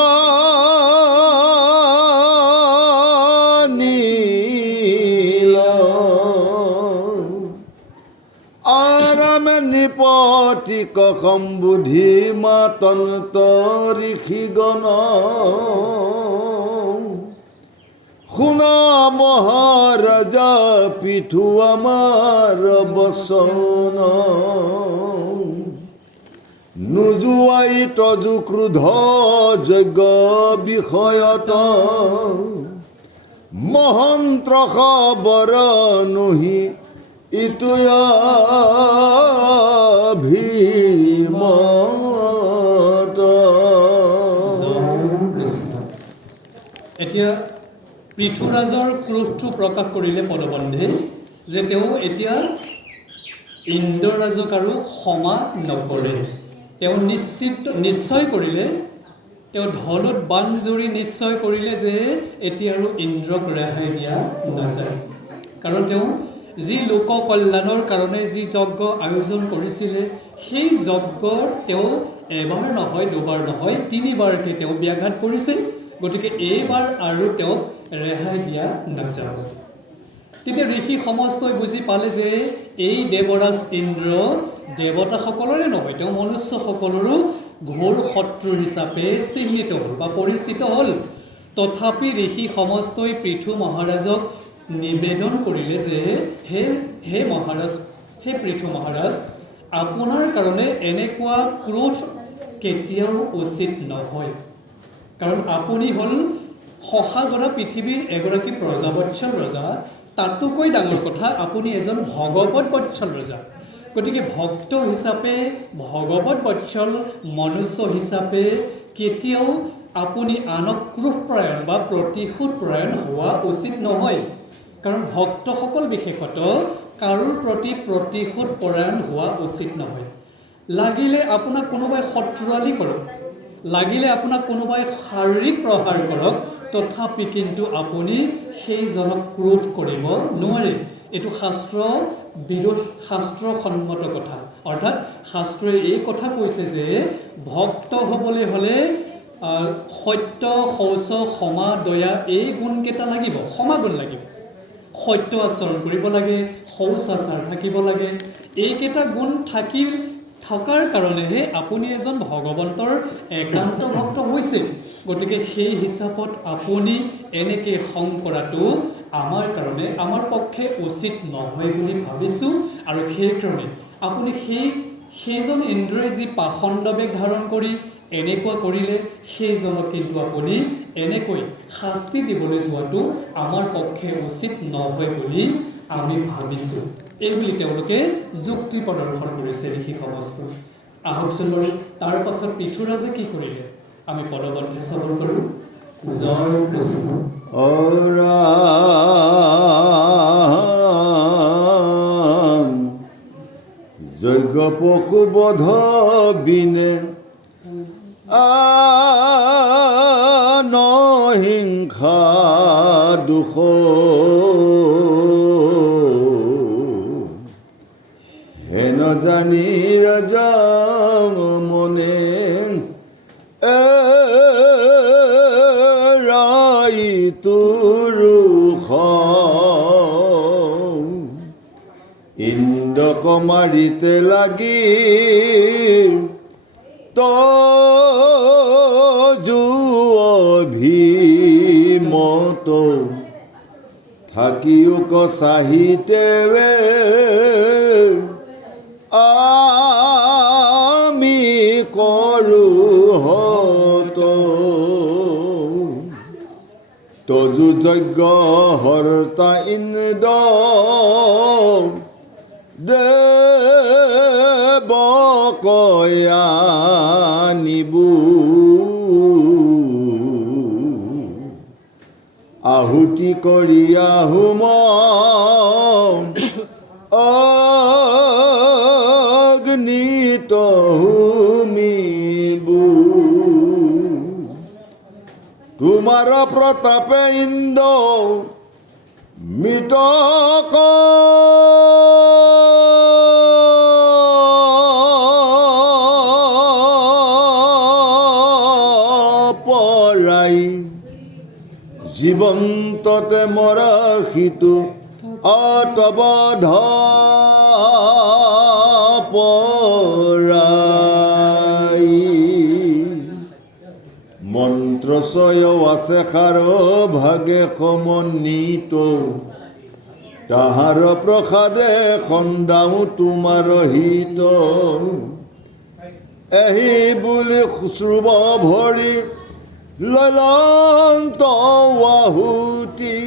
আৰামে নিপতিক সম্বুধি মাতন্ত ঋষিগণ শুনা মহাৰাজা পিঠু আমাৰ বচন নোযোৱাই তজু ক্ৰোধ যজ্ঞ বিষয়ত মহন্ত্ৰ খবৰ নহি ইটোয়াভিমত এতিয়া পৃথুৰাজৰ ক্ৰোধটো প্ৰকাশ কৰিলে পদবন্ধে যে তেওঁ এতিয়া ইন্দ্ৰৰাজক আৰু ক্ষমা নকৰে তেওঁ নিশ্চয় কৰিলে তেওঁ ধনুত বাণ জুৰি নিশ্চয় কৰিলে যে এতিয়া আৰু ইন্দ্ৰক ৰেহাই দিয়া নাযায় কাৰণ তেওঁ যি লোক কল্যাণৰ কাৰণে যি যজ্ঞ আয়োজন কৰিছিলে সেই যজ্ঞৰ তেওঁ এবাৰ নহয় দুবাৰ নহয় তিনিবাৰকৈ তেওঁ ব্যাঘাত কৰিছিল গতিকে এইবাৰ আৰু তেওঁক ৰেহাই দিয়া নাযাব তেতিয়া ঋষি সমস্তই বুজি পালে যে এই দেৱৰাজ ইন্দ্ৰ দেৱতাসকলৰে নহয় তেওঁ মনুষ্যসকলৰো ঘোৰ শত্ৰু হিচাপে চিহ্নিত হ'ল বা পৰিচিত হ'ল তথাপি ঋষি সমস্তই পৃথু মহাৰাজক নিবেদন কৰিলে যে হে মহাৰাজ হে পৃথু মহাৰাজ আপোনাৰ কাৰণে এনেকুৱা ক্ৰোধ কেতিয়াও উচিত নহয় কাৰণ আপুনি হ'ল শশাগৰা পৃথিৱীৰ এগৰাকী প্ৰজাবৎসল ৰজা তাতোকৈ ডাঙৰ কথা আপুনি এজন ভগৱত বৎসল ৰজা। গতিকে ভক্ত হিচাপে ভগৱত বৎসল মনুষ্য হিচাপে কেতিয়াও আপুনি আনক ক্ৰোধপৰায়ণ বা প্ৰতিশোধপৰায়ণ হোৱা উচিত নহয়। কাৰণ ভক্তসকল বিশেষত কাৰোৰ প্ৰতি প্ৰতিশোধপৰায়ণ হোৱা উচিত নহয়। লাগিলে আপোনাক কোনোবাই শত্ৰুৱালি কৰক, লাগিলে আপোনাক কোনোবাই শাৰীৰিক প্ৰহাৰ কৰক, তথাপি কিন্তু আপুনি সেইজনক ক্ৰোধ কৰিব নোৱাৰে। এইটো শাস্ত্ৰসন্মত কথা। অৰ্থাৎ শাস্ত্ৰই এই কথা কৈছে যে ভক্ত হ'বলৈ হ'লে সত্য, শৌচ, ক্ষমা, দয়া এই গুণকেইটা লাগিব, সমাগুণ লাগিব। সত্য আচৰণ কৰিব লাগে, শৌচ আচাৰ থাকিব লাগে। এইকেইটা গুণ থকাৰ কাৰণেহে আপুনি এজন ভগৱন্তৰ একান্ত ভক্ত হৈছে। গতিকে সেই হিচাপত আপুনি এনেকৈ খং কৰাটো আমাৰ পক্ষে উচিত নহয় বুলি ভাবিছোঁ। আৰু সেইকাৰণে আপুনি সেইজন ইন্দ্ৰই যি পাষণ্ড বেগ ধাৰণ কৰি এনেকুৱা কৰিলে, সেইজনক কিন্তু আপুনি এনেকৈ শাস্তি দিবলৈ যোৱাটো আমাৰ পক্ষে উচিত নহয় বুলি আমি ভাবিছোঁ। এইবুলি তেওঁলোকে যুক্তি প্ৰদৰ্শন কৰিছে ঋষি সমস্ত। আহকচোন বাৰু তাৰ পাছত পৃথুৰাজে কি কৰিলে আমি পদবন্ধে শ্ৰৱণ কৰোঁ। জয় কৃষ্ণ। যজ্ঞ পশুবধ বিনে নহিংসা দুখ হেন জানি ৰজা মনে ৰাই তুৰুষ ইন্দ্ৰক মাৰিতে লাগি তজু অভিমত থাকিও কচাহিতে আমি কৰোঁ হত তজু যজ্ঞ হৰ্তা ইন্দ্ৰ দেৱকয়া নিবু আহুতি কৰি আহুম অগ্নিত হুমিবু তোমাৰ প্ৰতাপে ইন্দ্ৰ মৃতক পৰাই জীৱন্ততে মৰাশিতো অতবধ পৰাই মন্ত্ৰচয় আছে সাৰ ভাগে সমন্বিত তাহাৰ প্ৰসাদে সন্দাও তোমাৰ হিত এহি বুলি শ্ৰুব ভৰি ললন্ত আহুতি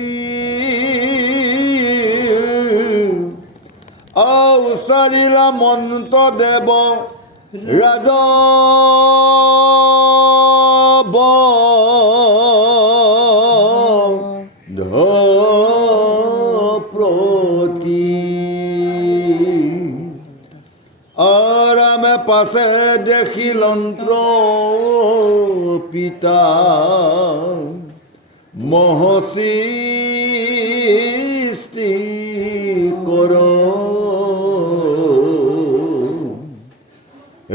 আউচাৰিলা মন্ত্ৰ দেৱ ৰাজ প্ৰতি আৰামে পাছে দেখি লন্ত্ৰ পিতা মহসৃষ্টি কৰ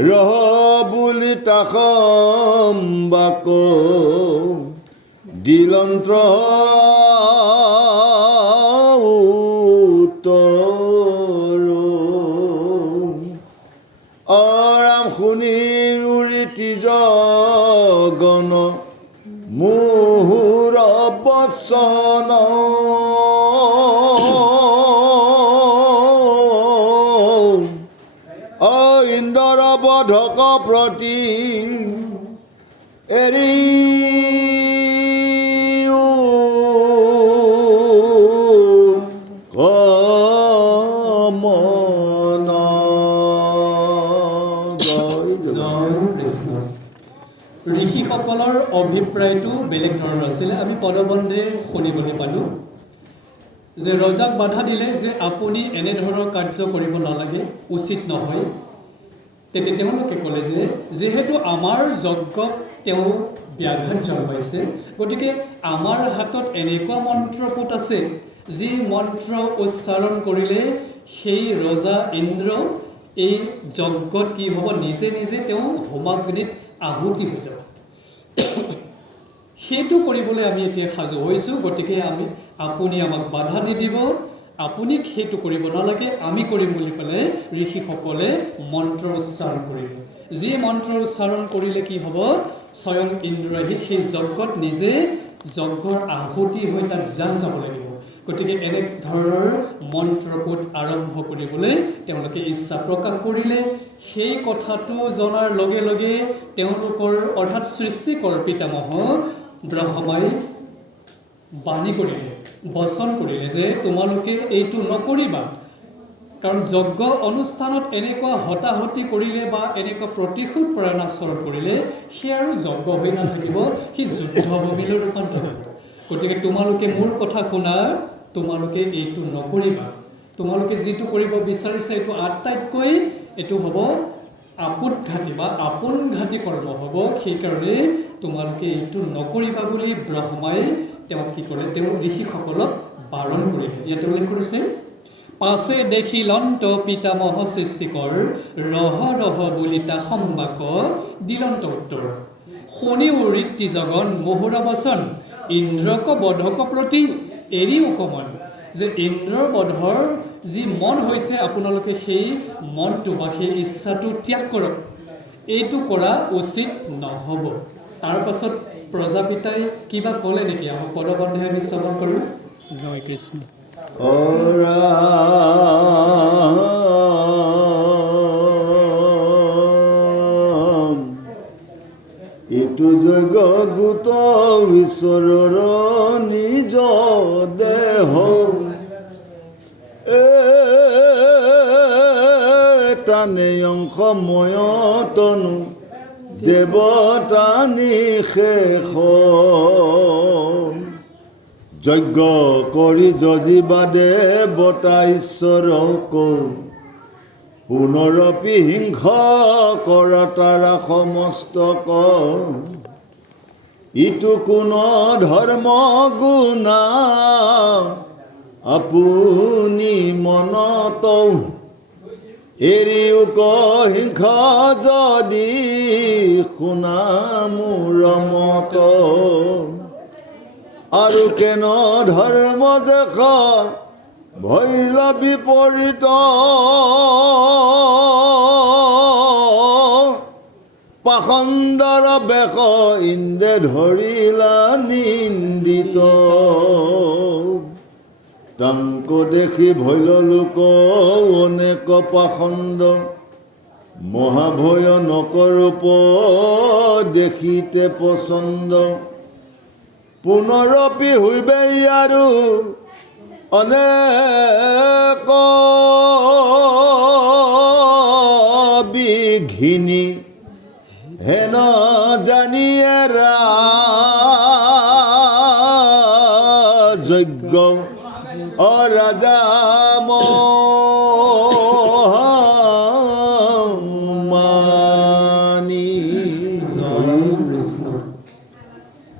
ৰহ বুলি তাকম্বাক দিলন্ত্ৰ উত্তৰ আৰাম শুনি উৰিতি জগন মুহুৰ বচন ইন্দ্ৰ বধক প্ৰতি এৰি অভিপ্ৰায়টো বেলেগ ধৰণৰ আছিলে। আমি পদবন্ধে শুনিবলৈ পালোঁ যে ৰজাক বাধা দিলে যে আপুনি এনেধৰণৰ কাৰ্য কৰিব নালাগে, উচিত নহয়। তেতিয়া তেওঁলোকে ক'লে যে যিহেতু আমাৰ যজ্ঞক তেওঁ ব্যাঘাত জন্মাইছে, গতিকে আমাৰ হাতত এনেকুৱা মন্ত্ৰপুত আছে যি মন্ত্ৰ উচ্চাৰণ কৰিলে সেই ৰজা ইন্দ্ৰ এই যজ্ঞত কি হ'ব, নিজে নিজে তেওঁ হোমাগ্নিত আহুতি হৈ যাব। সেইটো কৰিবলৈ আমি এতিয়া সাজু হৈছোঁ। গতিকে আপুনি আমাক বাধা নিদিব, আপুনি সেইটো কৰিব নালাগে, আমি কৰিম বুলি পেলাই ঋষিসকলে মন্ত্ৰ উচ্চাৰণ কৰিলে। যি মন্ত্ৰ উচ্চাৰণ কৰিলে কি হ'ব, স্বয়ং ইন্দ্ৰই সেই যজ্ঞত নিজে যজ্ঞৰ আহুতি হৈ তাত জাহ যাব লাগিব। গতিকে এনে ধৰণৰ মন্ত্ৰপুত আৰম্ভ কৰিবলৈ তেওঁলোকে ইচ্ছা প্ৰকাশ কৰিলে। সেই কথাটো জনাৰ লগে লগে তেওঁলোকৰ অৰ্থাৎ সৃষ্টিকৰ পিতামহ ব্ৰহ্মাই বাণী কৰিলে, বচন কৰিলে যে তোমালোকে এইটো নকৰিবা। কাৰণ যজ্ঞ অনুষ্ঠানত এনেকুৱা হতাহতি কৰিলে বা এনেকুৱা প্ৰতিশোধ পৰায়ণ কৰিলে সি আৰু যজ্ঞ হৈ নাথাকিব, সি যুদ্ধভূমিলৈ ৰূপান্তৰ হ'ব। গতিকে তোমালোকে মোৰ কথা শুনা, তোমালোকে এইটো নকৰিবা। তোমালোকে যিটো কৰিব বিচাৰিছা এইটো আটাইতকৈ এইটো হ'ব আপোনঘাতী বা আপোনঘাতী কৰ্ম হ'ব। সেইকাৰণে তোমালোকে এইটো নকৰিবা বুলি ব্ৰহ্মাই তেওঁক কি কৰে, তেওঁ ঋষিসকলক বাৰণ কৰিলে। ইয়াত উল্লেখ কৰিছে, পাছে দেখিলন্ত পিতামহ সৃষ্টিকৰ ৰহ ৰহ বুলিতা সম্বাক দিলন্ত উত্তৰ। শুনিও ঋত্তি জগন মোহৰ বচন ইন্দ্ৰক বধক প্ৰতি এৰি উকমন। যে ইন্দ্ৰৰ বধৰ যি মন হৈছে আপোনালোকে সেই মনটো বা সেই ইচ্ছাটো ত্যাগ কৰক, এইটো কৰা উচিত নহ'ব। তাৰ পাছত প্ৰজাপিতাই কিবা ক'লে নেকি? আমাক পদবন্ধে আমি শ্ৰৱণ কৰোঁ। জয় কৃষ্ণ। ইটো যজ্ঞ গোট ঈশ্বৰৰ নিজ দেহ তানে অংশময় তনু দেৱতা নিশেষ যজ্ঞ কৰি যজিবা দেৱতা ঈশ্বৰক পুনৰপি হিংসা কৰা তাৰা সমস্তক ইটো কোন ধৰ্ম গুণা আপুনি মনত এৰিও হিংসা যদি শুনা মোৰ মত আৰু কেন ধৰ্ম দেখা ভৈল বিপৰীত পাখণ্ডৰ বেশ ইন্দ্ৰে ধৰিলা নিন্দিত তাংক দেখি ভৈল লোক অনেক পাখণ্ড মহাভয় নকৰূপ দেখিতে পচন্দ পুনৰপি হইবে আৰু অনেক বিঘিনী হেন জানিয়ে যজ্ঞ অৰাজা মানি।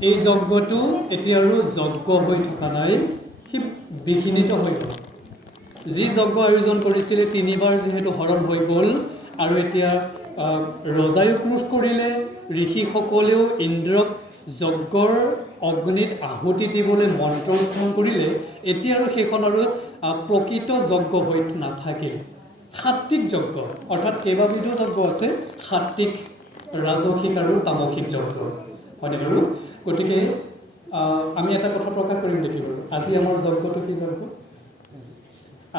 এই যজ্ঞটো এতিয়া আৰু যজ্ঞ হৈ থকা নাই, সি বিঘিনিত হৈ গ'ল। যি যজ্ঞ আয়োজন কৰিছিলে 3 বাৰ যিহেতু হৰণ হৈ গ'ল, আৰু এতিয়া ৰজায়ো ক্ৰোধ কৰিলে, ঋষিসকলেও ইন্দ্ৰক যজ্ঞৰ অগ্নিত আহুতি দিবলৈ মন্ত্ৰ উচ্চাৰণ কৰিলে। এতিয়া আৰু সেইখন আৰু প্ৰকৃত যজ্ঞ হৈ নাথাকিল, সাত্বিক যজ্ঞ। অৰ্থাৎ কেইবাবিধো যজ্ঞ আছে, সাত্বিক, ৰাজসিক আৰু তামসিক যজ্ঞ, হয়নে বাৰু? গতিকে আমি এটা কথা প্ৰকাশ কৰিম নেকি বাৰু? আজি আমাৰ যজ্ঞটো কি যজ্ঞ?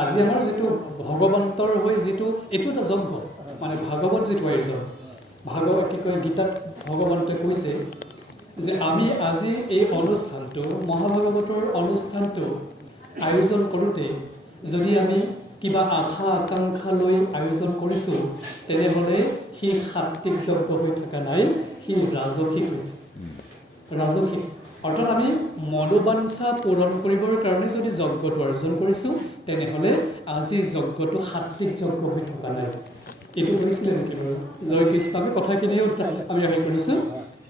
আজি আমাৰ যিটো ভগৱন্তৰ হৈ যিটো এইটো এটা যজ্ঞ, মানে ভাগৱত যিটো আয়োজন, কি কয় গীতাত ভগৱন্তই কৈছে যে আমি আজি এই অনুষ্ঠানটো, মহাভাগৱতৰ অনুষ্ঠানটো আয়োজন কৰোঁতে যদি আমি কিবা আশা আকাংক্ষা লৈ আয়োজন কৰিছোঁ, তেনেহ'লে সি সাত্বিক যজ্ঞ হৈ থকা নাই, সি ৰাজসিক হৈছে। ৰাজসিক অৰ্থাৎ আমি মনোবাঞ্ছা পূৰণ কৰিবৰ কাৰণে যদি যজ্ঞটো আয়োজন কৰিছোঁ তেনেহ'লে আজি যজ্ঞটো সাত্বিক যজ্ঞ হৈ থকা নাই। এইটো কৰিছিলে নেকি বাৰু? জয় কৃষ্ণ। আমি কথাখিনি আমি হেৰি কৰিছোঁ।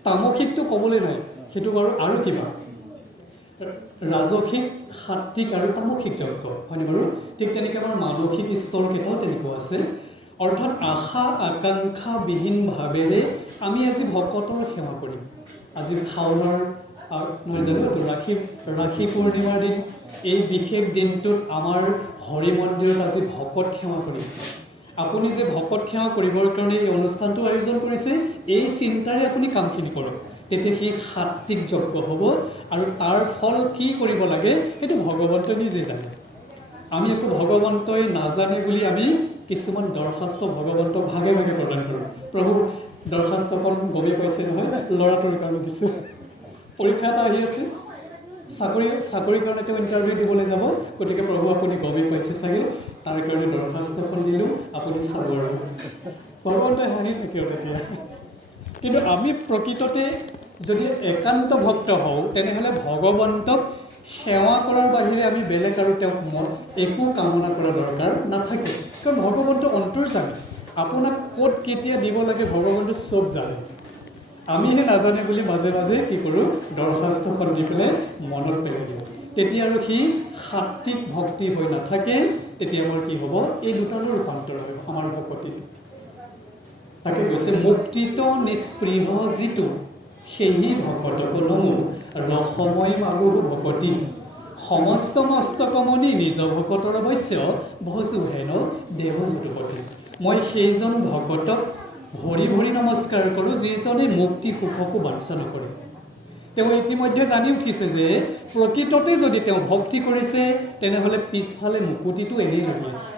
তামসিকটো ক'বলৈ নাই, সেইটো বাৰু আৰু কিবা ৰাজসিক, সাত্বিক আৰু তামসিক যজ্ঞ হয়নে বাৰু? ঠিক তেনেকৈ আমাৰ মানসিক স্তৰকেইটাও তেনেকুৱা আছে। অৰ্থাৎ আশা আকাংক্ষা বিহীনভাৱেৰে আমি আজি ভকতৰ সেৱা কৰিম। আজি শাওনৰ নহয় জানো ৰাখি পূৰ্ণিমাৰ দিন, এই বিশেষ দিনটোত আমাৰ হৰি মন্দিৰত আজি ভকত সেৱা কৰিম। আপুনি যে ভকত সেৱা কৰিবৰ কাৰণে এই অনুষ্ঠানটো আয়োজন কৰিছে, এই চিন্তাৰে আপুনি কামখিনি কৰক, তেতিয়া সেই সাত্বিক যজ্ঞ হ'ব। আৰু তাৰ ফল কি কৰিব লাগে সেইটো ভগৱন্তই নিজে জানে। আমি একো ভগৱন্তই নাজানে বুলি আমি কিছুমান দৰখাস্ত ভগৱন্তক ভাগে ভাগে প্ৰদান কৰোঁ। প্ৰভু দৰখাস্তখন গমেই পাইছে নহয়, ল'ৰাটোৰ কাৰণে দিছোঁ, পৰীক্ষা এটা আহি আছে, চাকৰিৰ কাৰণে তেওঁ ইণ্টাৰভিউ দিবলৈ যাব, গতিকে প্ৰভু আপুনি গমেই পাইছে চাগে, তাৰ কাৰণে দৰখাস্তখন দিলোঁ, আপুনি চাব আৰু ভগৱন্তই হাঁহি থাকিব তেতিয়া। কিন্তু আমি প্ৰকৃততে যদি একান্ত ভক্ত হওঁ তেনেহ'লে ভগৱন্তক সেৱা কৰাৰ বাহিৰে আমি বেলেগ আৰু তেওঁক একো কামনা কৰা দৰকাৰ নাথাকে। কাৰণ ভগৱন্ত অন্তৰ্যামী, আপোনাক ক'ত কেতিয়া দিব লাগে ভগৱন্তই চব জানে। আমিহে নাজানে বুলি মাজে মাজে কি কৰোঁ, দৰখাস্তখন দি পেলাই মনত পেলাই দিওঁ। তেতিয়া আৰু সি সাত্বিক ভক্তি হৈ নাথাকে। তেতিয়া আমাৰ কি হ'ব, এই দুটাৰো ৰূপান্তৰ হয় আমাৰ ভকতি। তাকে কৈছে মুক্তিত নিস্পৃহ যিটো সেহি ভকতক নমো ৰসময় মাগুহ ভকতি সমস্ত মস্তকমণি নিজ ভকতৰ অৱশ্য ভজো হেন দেহ যদুপতি। মই সেইজন ভকতক ভৰি ভৰি নমস্কাৰ কৰোঁ যিজনে মুক্তি সুখকো বাঞ্ছা নকৰে। তেওঁ ইতিমধ্যে জানি উঠিছে যে প্ৰকৃততে যদি তেওঁ ভক্তি কৰিছে তেনেহ'লে পিছফালে মুকুতিটো এনেই লাগি আছে।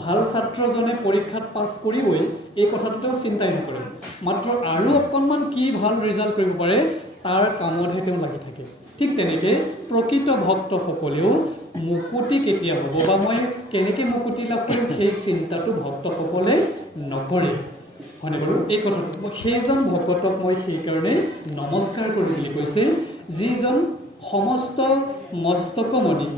ভাল ছাত্ৰজনে পৰীক্ষাত পাছ কৰিবই, এই কথাটো তেওঁ চিন্তাই নকৰে। মাত্ৰ আৰু অকণমান কি ভাল ৰিজাল্ট কৰিব পাৰে তাৰ কামতহে তেওঁ লাগি থাকে। ঠিক তেনেকৈ প্ৰকৃত ভক্তসকলেও মুকুতি কেতিয়া হ'ব বা মই কেনেকৈ মুকুতি লাভ কৰিম সেই চিন্তাটো ভক্তসকলে নকৰে হয়নে বাৰু? এই কথাটো সেইজন ভকতক মই সেইকাৰণে নমস্কাৰ কৰি বুলি কৈছে, যিজন সমস্ত মস্তকমণি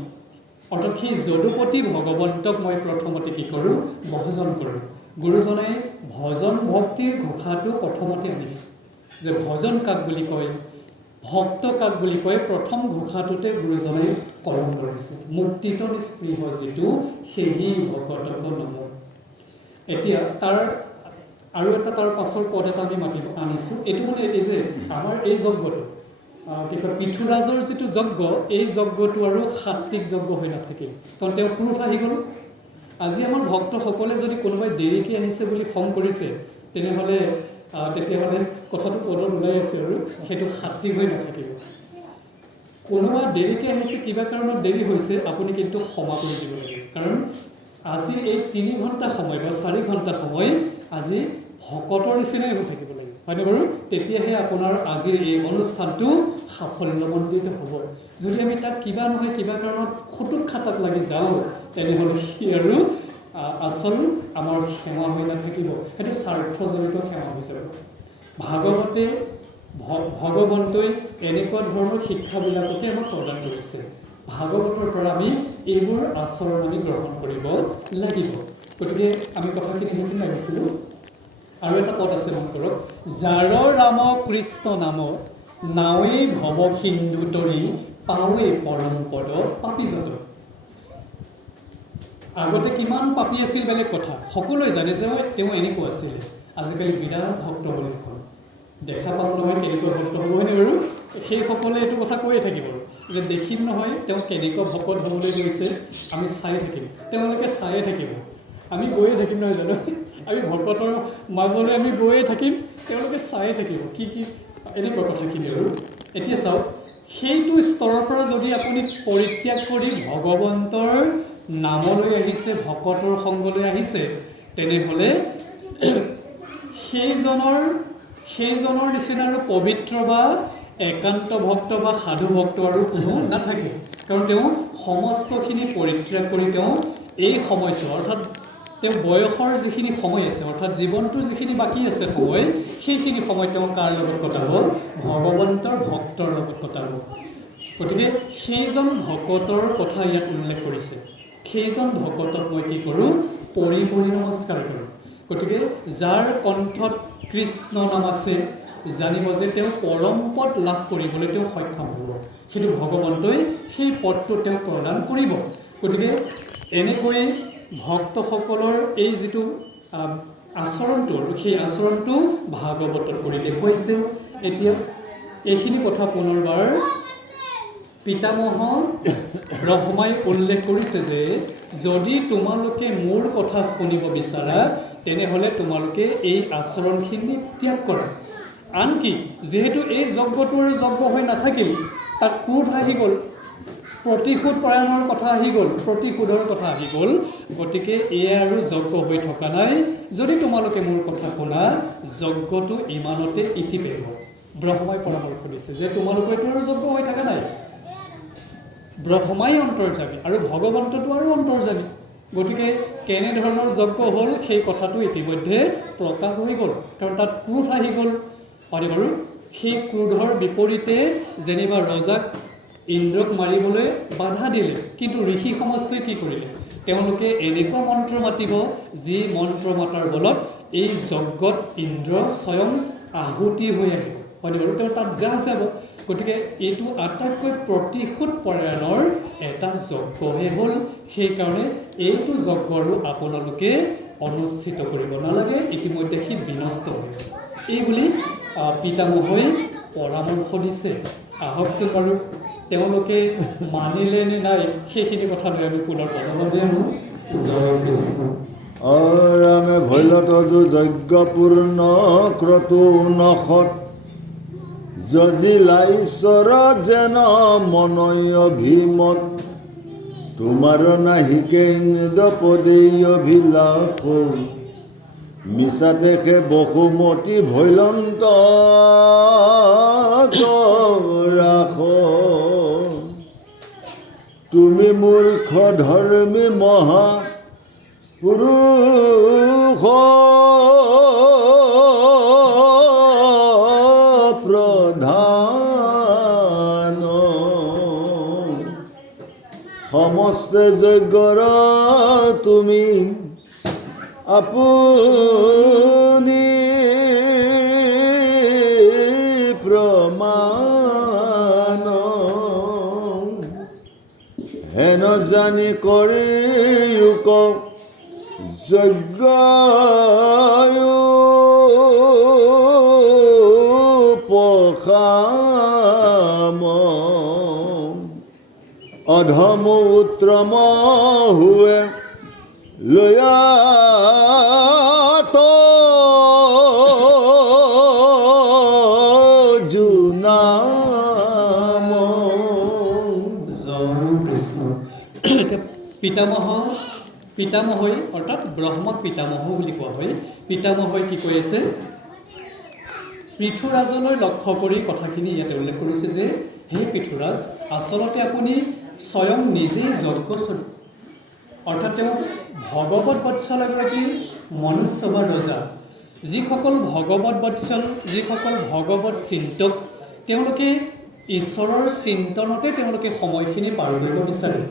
অৰ্থাৎ সেই যদুপতি ভগৱন্তক মই প্ৰথমতে কি কৰোঁ, ভজন কৰোঁ। গুৰুজনে ভজন ভক্তিৰ ঘোষাটো প্ৰথমতে আনিছে যে ভজন কাক বুলি কয়, ভক্ত কাক বুলি কয়, প্ৰথম ঘোষাটোতে গুৰুজনে কলম কৰিছে মুক্তিত নিস্পৃহ যিটো সেহি ভকতক নমো। এতিয়া তাৰ আৰু এটা তাৰ পাছৰ পদ এটা আমি আনিছোঁ। এইটো মানে এই যে আমাৰ এই যজ্ঞটো কি কয় পৃথুৰাজৰ যিটো যজ্ঞ, এই যজ্ঞটো আৰু সাত্বিক যজ্ঞ হৈ নাথাকিল, কাৰণ তেওঁ পুৰুষ আহি গ'ল। আজি আমাৰ ভক্তসকলে যদি কোনোবাই দেৰিকৈ আহিছে বুলি খং কৰিছে তেতিয়াহ'লে কথাটো পদত ওলাই আছে আৰু সেইটো সাত্বিক হৈ নাথাকিব। কোনোবা দেৰিকৈ আহিছে, কিবা কাৰণত দেৰি হৈছে, আপুনি কিন্তু ক্ষমা কৰি দিব লাগিব। কাৰণ আজি এই 3 ঘণ্টা সময় বা 4 ঘণ্টা সময় আজি ভকতৰ নিচিনাই হৈ থাকিব লাগিব হয়নে বাৰু? তেতিয়াহে আপোনাৰ আজিৰ এই অনুষ্ঠানটো সাফল্যমণ্ডিত হ'ব। যদি আমি তাত কিবা নহয় কিবা কাৰণত খুটুক খাটাক লাগি যাওঁ তেনেহ'লে সি আৰু আচল আমাৰ সেৱা হৈ নাথাকিব, সেইটো স্বাৰ্থজনিত সেৱা হৈ যাব। ভাগৱতে ভগৱন্তই এনেকুৱা ধৰণৰ শিক্ষাবিলাককে আমাক প্ৰদান কৰিছে। ভাগৱতৰ পৰা আমি এইবোৰ আচৰণ আমি গ্ৰহণ কৰিব লাগিব। গতিকে আমি কথাখিনি সেইখিনি লাগিছিলোঁ। আৰু এটা পদ আছে মন কৰক, যাৰ ৰাম কৃষ্ণ নাম নাৱে ভৱ সিন্ধু তৰি পাৱে পৰম পদ পাপী যত। আগতে কিমান পাপী আছিল বেলেগ কথা, সকলোৱে জানে যে তেওঁ এনেকুৱা আছিল। আজিকালি বিৰাট ভক্ত হ'ল, এখন দেখা পাওঁ নহয় কেনেকুৱা ভক্ত হ'ব হয়নে বাৰু? সেইসকলে এইটো কথা কৈয়ে থাকিব যে দেখিম নহয় তেওঁ কেনেকুৱা ভকত হ'বলৈ গৈছে, আমি চাই থাকিম, তেওঁলোকে চায়ে থাকিব, আমি গৈয়ে থাকিম নহয় জানো? আমি ভকতৰ মাজলৈ আমি গৈয়ে থাকিম, তেওঁলোকে চায়ে থাকিব কি কি এনেকুৱা কথাখিনি আৰু। এতিয়া চাওক, সেইটো স্তৰৰ পৰা যদি আপুনি পৰিত্যাগ কৰি ভগৱন্তৰ নামলৈ আহিছে, ভকতৰ সংগলৈ আহিছে, তেনেহ'লে সেইজনৰ নিচিনা আৰু পবিত্ৰ বা একান্ত ভক্ত বা সাধু ভক্ত আৰু কোনো নাথাকে। কাৰণ তেওঁ সমস্তখিনি পৰিত্যাগ কৰি তেওঁ এই সময়ছোৱা অৰ্থাৎ তেওঁ বয়সৰ যিখিনি সময় আছে, অৰ্থাৎ জীৱনটোৰ যিখিনি বাকী আছে সময়, সেইখিনি সময় তেওঁ কাৰ লগত কটাব? ভগৱন্তৰ ভক্তৰ লগত কটাব। গতিকে সেইজন ভকতৰ কথা ইয়াত উল্লেখ কৰিছে। সেইজন ভকতক মই কি কৰোঁ? পৰি নমস্কাৰ কৰোঁ। গতিকে যাৰ কণ্ঠত কৃষ্ণ নাম আছে, জানিব যে তেওঁ পৰম পদ লাভ কৰিবলৈ তেওঁ সক্ষম হ'ব। সেইটো ভগৱন্তই সেই পদটো তেওঁক প্ৰদান কৰিব। গতিকে এনেকৈ ভক্তসকলৰ এই যিটো আচৰণটো, সেই আচৰণটো ভাগৱতত কৰি দেখুৱাইছে। এতিয়া এইখিনি কথা পুনৰবাৰ পিতামহ ব্ৰহ্মাই উল্লেখ কৰিছে যে যদি তোমালোকে মোৰ কথা শুনিব বিচাৰা তেনেহ'লে তোমালোকে এই আচৰণখিনি ত্যাগ কৰা। আনকি যিহেতু এই যজ্ঞটো আৰু যজ্ঞ হৈ নাথাকিল, তাত ক্ৰোধ আহি গ'ল, প্ৰতিশোধ পৰায়ণৰ কথা আহি গ'ল, প্ৰতিশোধৰ কথা আহি গ'ল। গতিকে এয়া আৰু যজ্ঞ হৈ থকা নাই। যদি তোমালোকে মোৰ কথা শুনা, যজ্ঞটো ইমানতে ইতি পেলাব। ব্ৰহ্মাই পৰামৰ্শ দিছে যে তোমালোকৰ এইটো আৰু যজ্ঞ হৈ থকা নাই। ব্ৰহ্মাই অন্তৰ্যামী আৰু ভগৱন্তটো আৰু অন্তৰ্যামী। গতিকে কেনেধৰণৰ যজ্ঞ হ'ল সেই কথাটো ইতিমধ্যে প্ৰকাশ হৈ গ'ল, কাৰণ তাত ক্ৰোধ আহি গ'ল। হয়নে বাৰু? সেই ক্ৰোধৰ বিপৰীতে যেনিবা ৰজাক ইন্দ্ৰক মাৰিবলৈ বাধা দিলে, কিন্তু ঋষি সমাজটোৱে কি কৰিলে? তেওঁলোকে এনেকুৱা মন্ত্ৰ মাতিব যি মন্ত্ৰ মাতাৰ বলত এই যজ্ঞত ইন্দ্ৰ স্বয়ং আহুতি হৈ আহিব। হয়নে বাৰু? তেওঁ তাত যাহ যাব। গতিকে এইটো আটাইতকৈ প্ৰতিশোধ পৰায়ণৰ এটা যজ্ঞহে হ'ল। সেইকাৰণে এইটো যজ্ঞ আৰু আপোনালোকে অনুষ্ঠিত কৰিব নালাগে, ইতিমধ্যে সি বিনষ্ট হৈ গ'ল। এইবুলি পিতামহই পৰামৰ্শ দিছে। আহকচোন বাৰু তেওঁলোকে মানিলে নে নাই সেইখিনি কথা লৈ আমি পুনৰ পদলৈ আনো। জয় কৃষ্ণ। ৰামে ভৈলত যজ্ঞ পূৰ্ণ ক্ৰতু নখত যজিলা ঈশ্বৰ যেন মনয় অভিমত তোমাৰ নাহিকে পদেই অভিলাষ মিছাতে সে বসুমতী ভৈলন্ত ৰাখ তুমি মূৰ্খ ধৰ্মী মহা পুৰুষ প্ৰধান সমস্ত যজ্ঞৰ তুমি আপুনি প্ৰমাণ হেন জানি কৰি যজ্ঞ পখাম অধম উত্তম হুৱে লয়াত জুনাম। জয় কৃষ্ণ। পিতামহই অৰ্থাৎ ব্ৰহ্মক পিতামহ বুলি কোৱা হয়। পিতামহই কি কৈ আছে? পৃথুৰাজলৈ লক্ষ্য কৰি কথাখিনি ইয়াতে উল্লেখ কৰিছে যে হে পৃথুৰাজ, আচলতে আপুনি স্বয়ং নিজেই যজ্ঞস্বৰূপ। অৰ্থাৎ তেওঁ ভগৱত বৎসল এগৰাকী মনুষ্য বা ৰজা। যিসকল ভগৱত বৎসল, যিসকল ভগৱত চিন্তক, তেওঁলোকে ঈশ্বৰৰ চিন্তনতে তেওঁলোকে সময়খিনি পাৰ কৰিব বিচাৰে।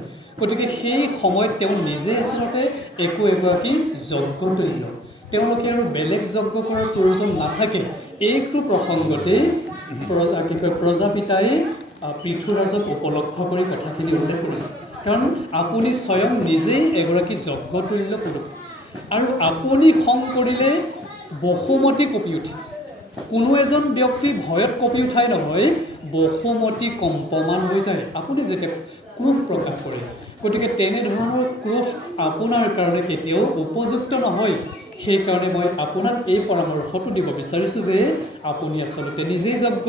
গতিকে সেই সময়ত তেওঁ নিজে আচলতে এগৰাকী যজ্ঞতুল্য। তেওঁলোকে আৰু বেলেগ যজ্ঞ কৰাৰ প্ৰয়োজন নাথাকে। এইটো প্ৰসংগতে প্ৰজাপিতাই পৃথুৰাজক উপলক্ষ কৰি কথাখিনি উল্লেখ কৰিছে। কাৰণ আপুনি স্বয়ং নিজেই এগৰাকী যজ্ঞতুল্য পুৰুষ আৰু আপুনি খং কৰিলে বসুমতী কঁপি উঠে। কোনো এজন ব্যক্তি ভয়ত কঁপি উঠাই নহয়, বসুমতী কম্পমান হৈ যায় আপুনি যেতিয়া ক্ৰোধ প্ৰকাশ কৰে। গতিকে তেনেধৰণৰ ক্ৰোধ আপোনাৰ কাৰণে কেতিয়াও উপযুক্ত নহয়। সেইকাৰণে মই আপোনাক এই পৰামৰ্শটো দিব বিচাৰিছোঁ যে আপুনি আচলতে নিজেই যজ্ঞ।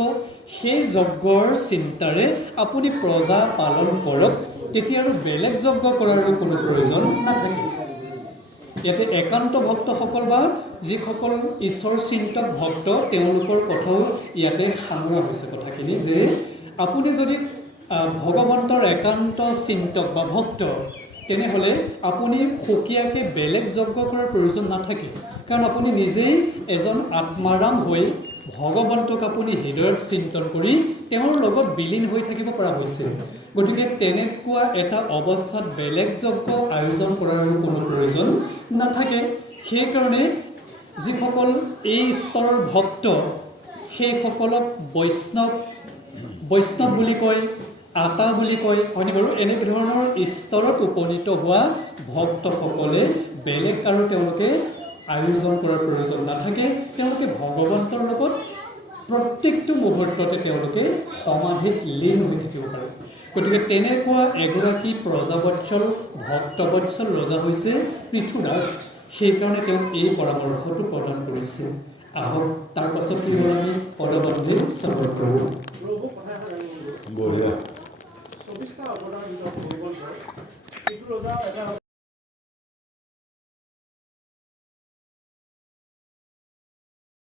সেই যজ্ঞৰ চিন্তাৰে আপুনি প্ৰজা পালন কৰক, তেতিয়া আৰু বেলেগ যজ্ঞ কৰাৰো কোনো প্ৰয়োজন নাথাকে। ইয়াতে একান্ত ভক্তসকল বা যিসকল ঈশ্বৰ চিন্তক ভক্ত, তেওঁলোকৰ কথাও ইয়াতে সাঙুৰা হৈছে কথাখিনি যে আপুনি যদি ভগৱন্তৰ একান্ত চিন্তক বা ভক্ত, তেনেহ'লে আপুনি সুকীয়াকৈ বেলেগ যজ্ঞ কৰাৰ প্ৰয়োজন নাথাকে। কাৰণ আপুনি নিজেই এজন আত্মাৰাম হৈ ভগৱন্তক আপুনি হৃদয়ত চিন্তন কৰি তেওঁৰ লগত বিলীন হৈ থাকিব পৰা হৈছিল। গতিকে তেনেকুৱা এটা অৱস্থাত বেলেগ যজ্ঞ আয়োজন কৰাৰ কোনো প্ৰয়োজন নাথাকে। সেইকাৰণে যিসকল এই স্তৰৰ ভক্ত সেইসকলক বৈষ্ণৱ বুলি কয়, আতা বুলি কয়, হয়নে বাৰু? এনেকুৱা ধৰণৰ স্তৰত উপনীত হোৱা ভক্তসকলে বেলেগ আৰু তেওঁলোকে আয়োজন কৰাৰ প্ৰয়োজন নাথাকে। তেওঁলোকে ভগৱন্তৰ লগত প্ৰত্যেকটো মুহূৰ্ততে তেওঁলোকে সমাধিত লীন হৈ থাকিব পাৰে। গতিকে তেনেকুৱা এগৰাকী প্ৰজাবৎসল ভক্তবৎসল ৰজা হৈছে পৃথুৰাজ। সেইকাৰণে তেওঁ এই পৰামৰ্শটো প্ৰদান কৰিছে। আহক তাৰ পাছত কি হ'ল আমি পদবন্ধে শ্ৰৱণ কৰোঁ। বঢ়িয়া।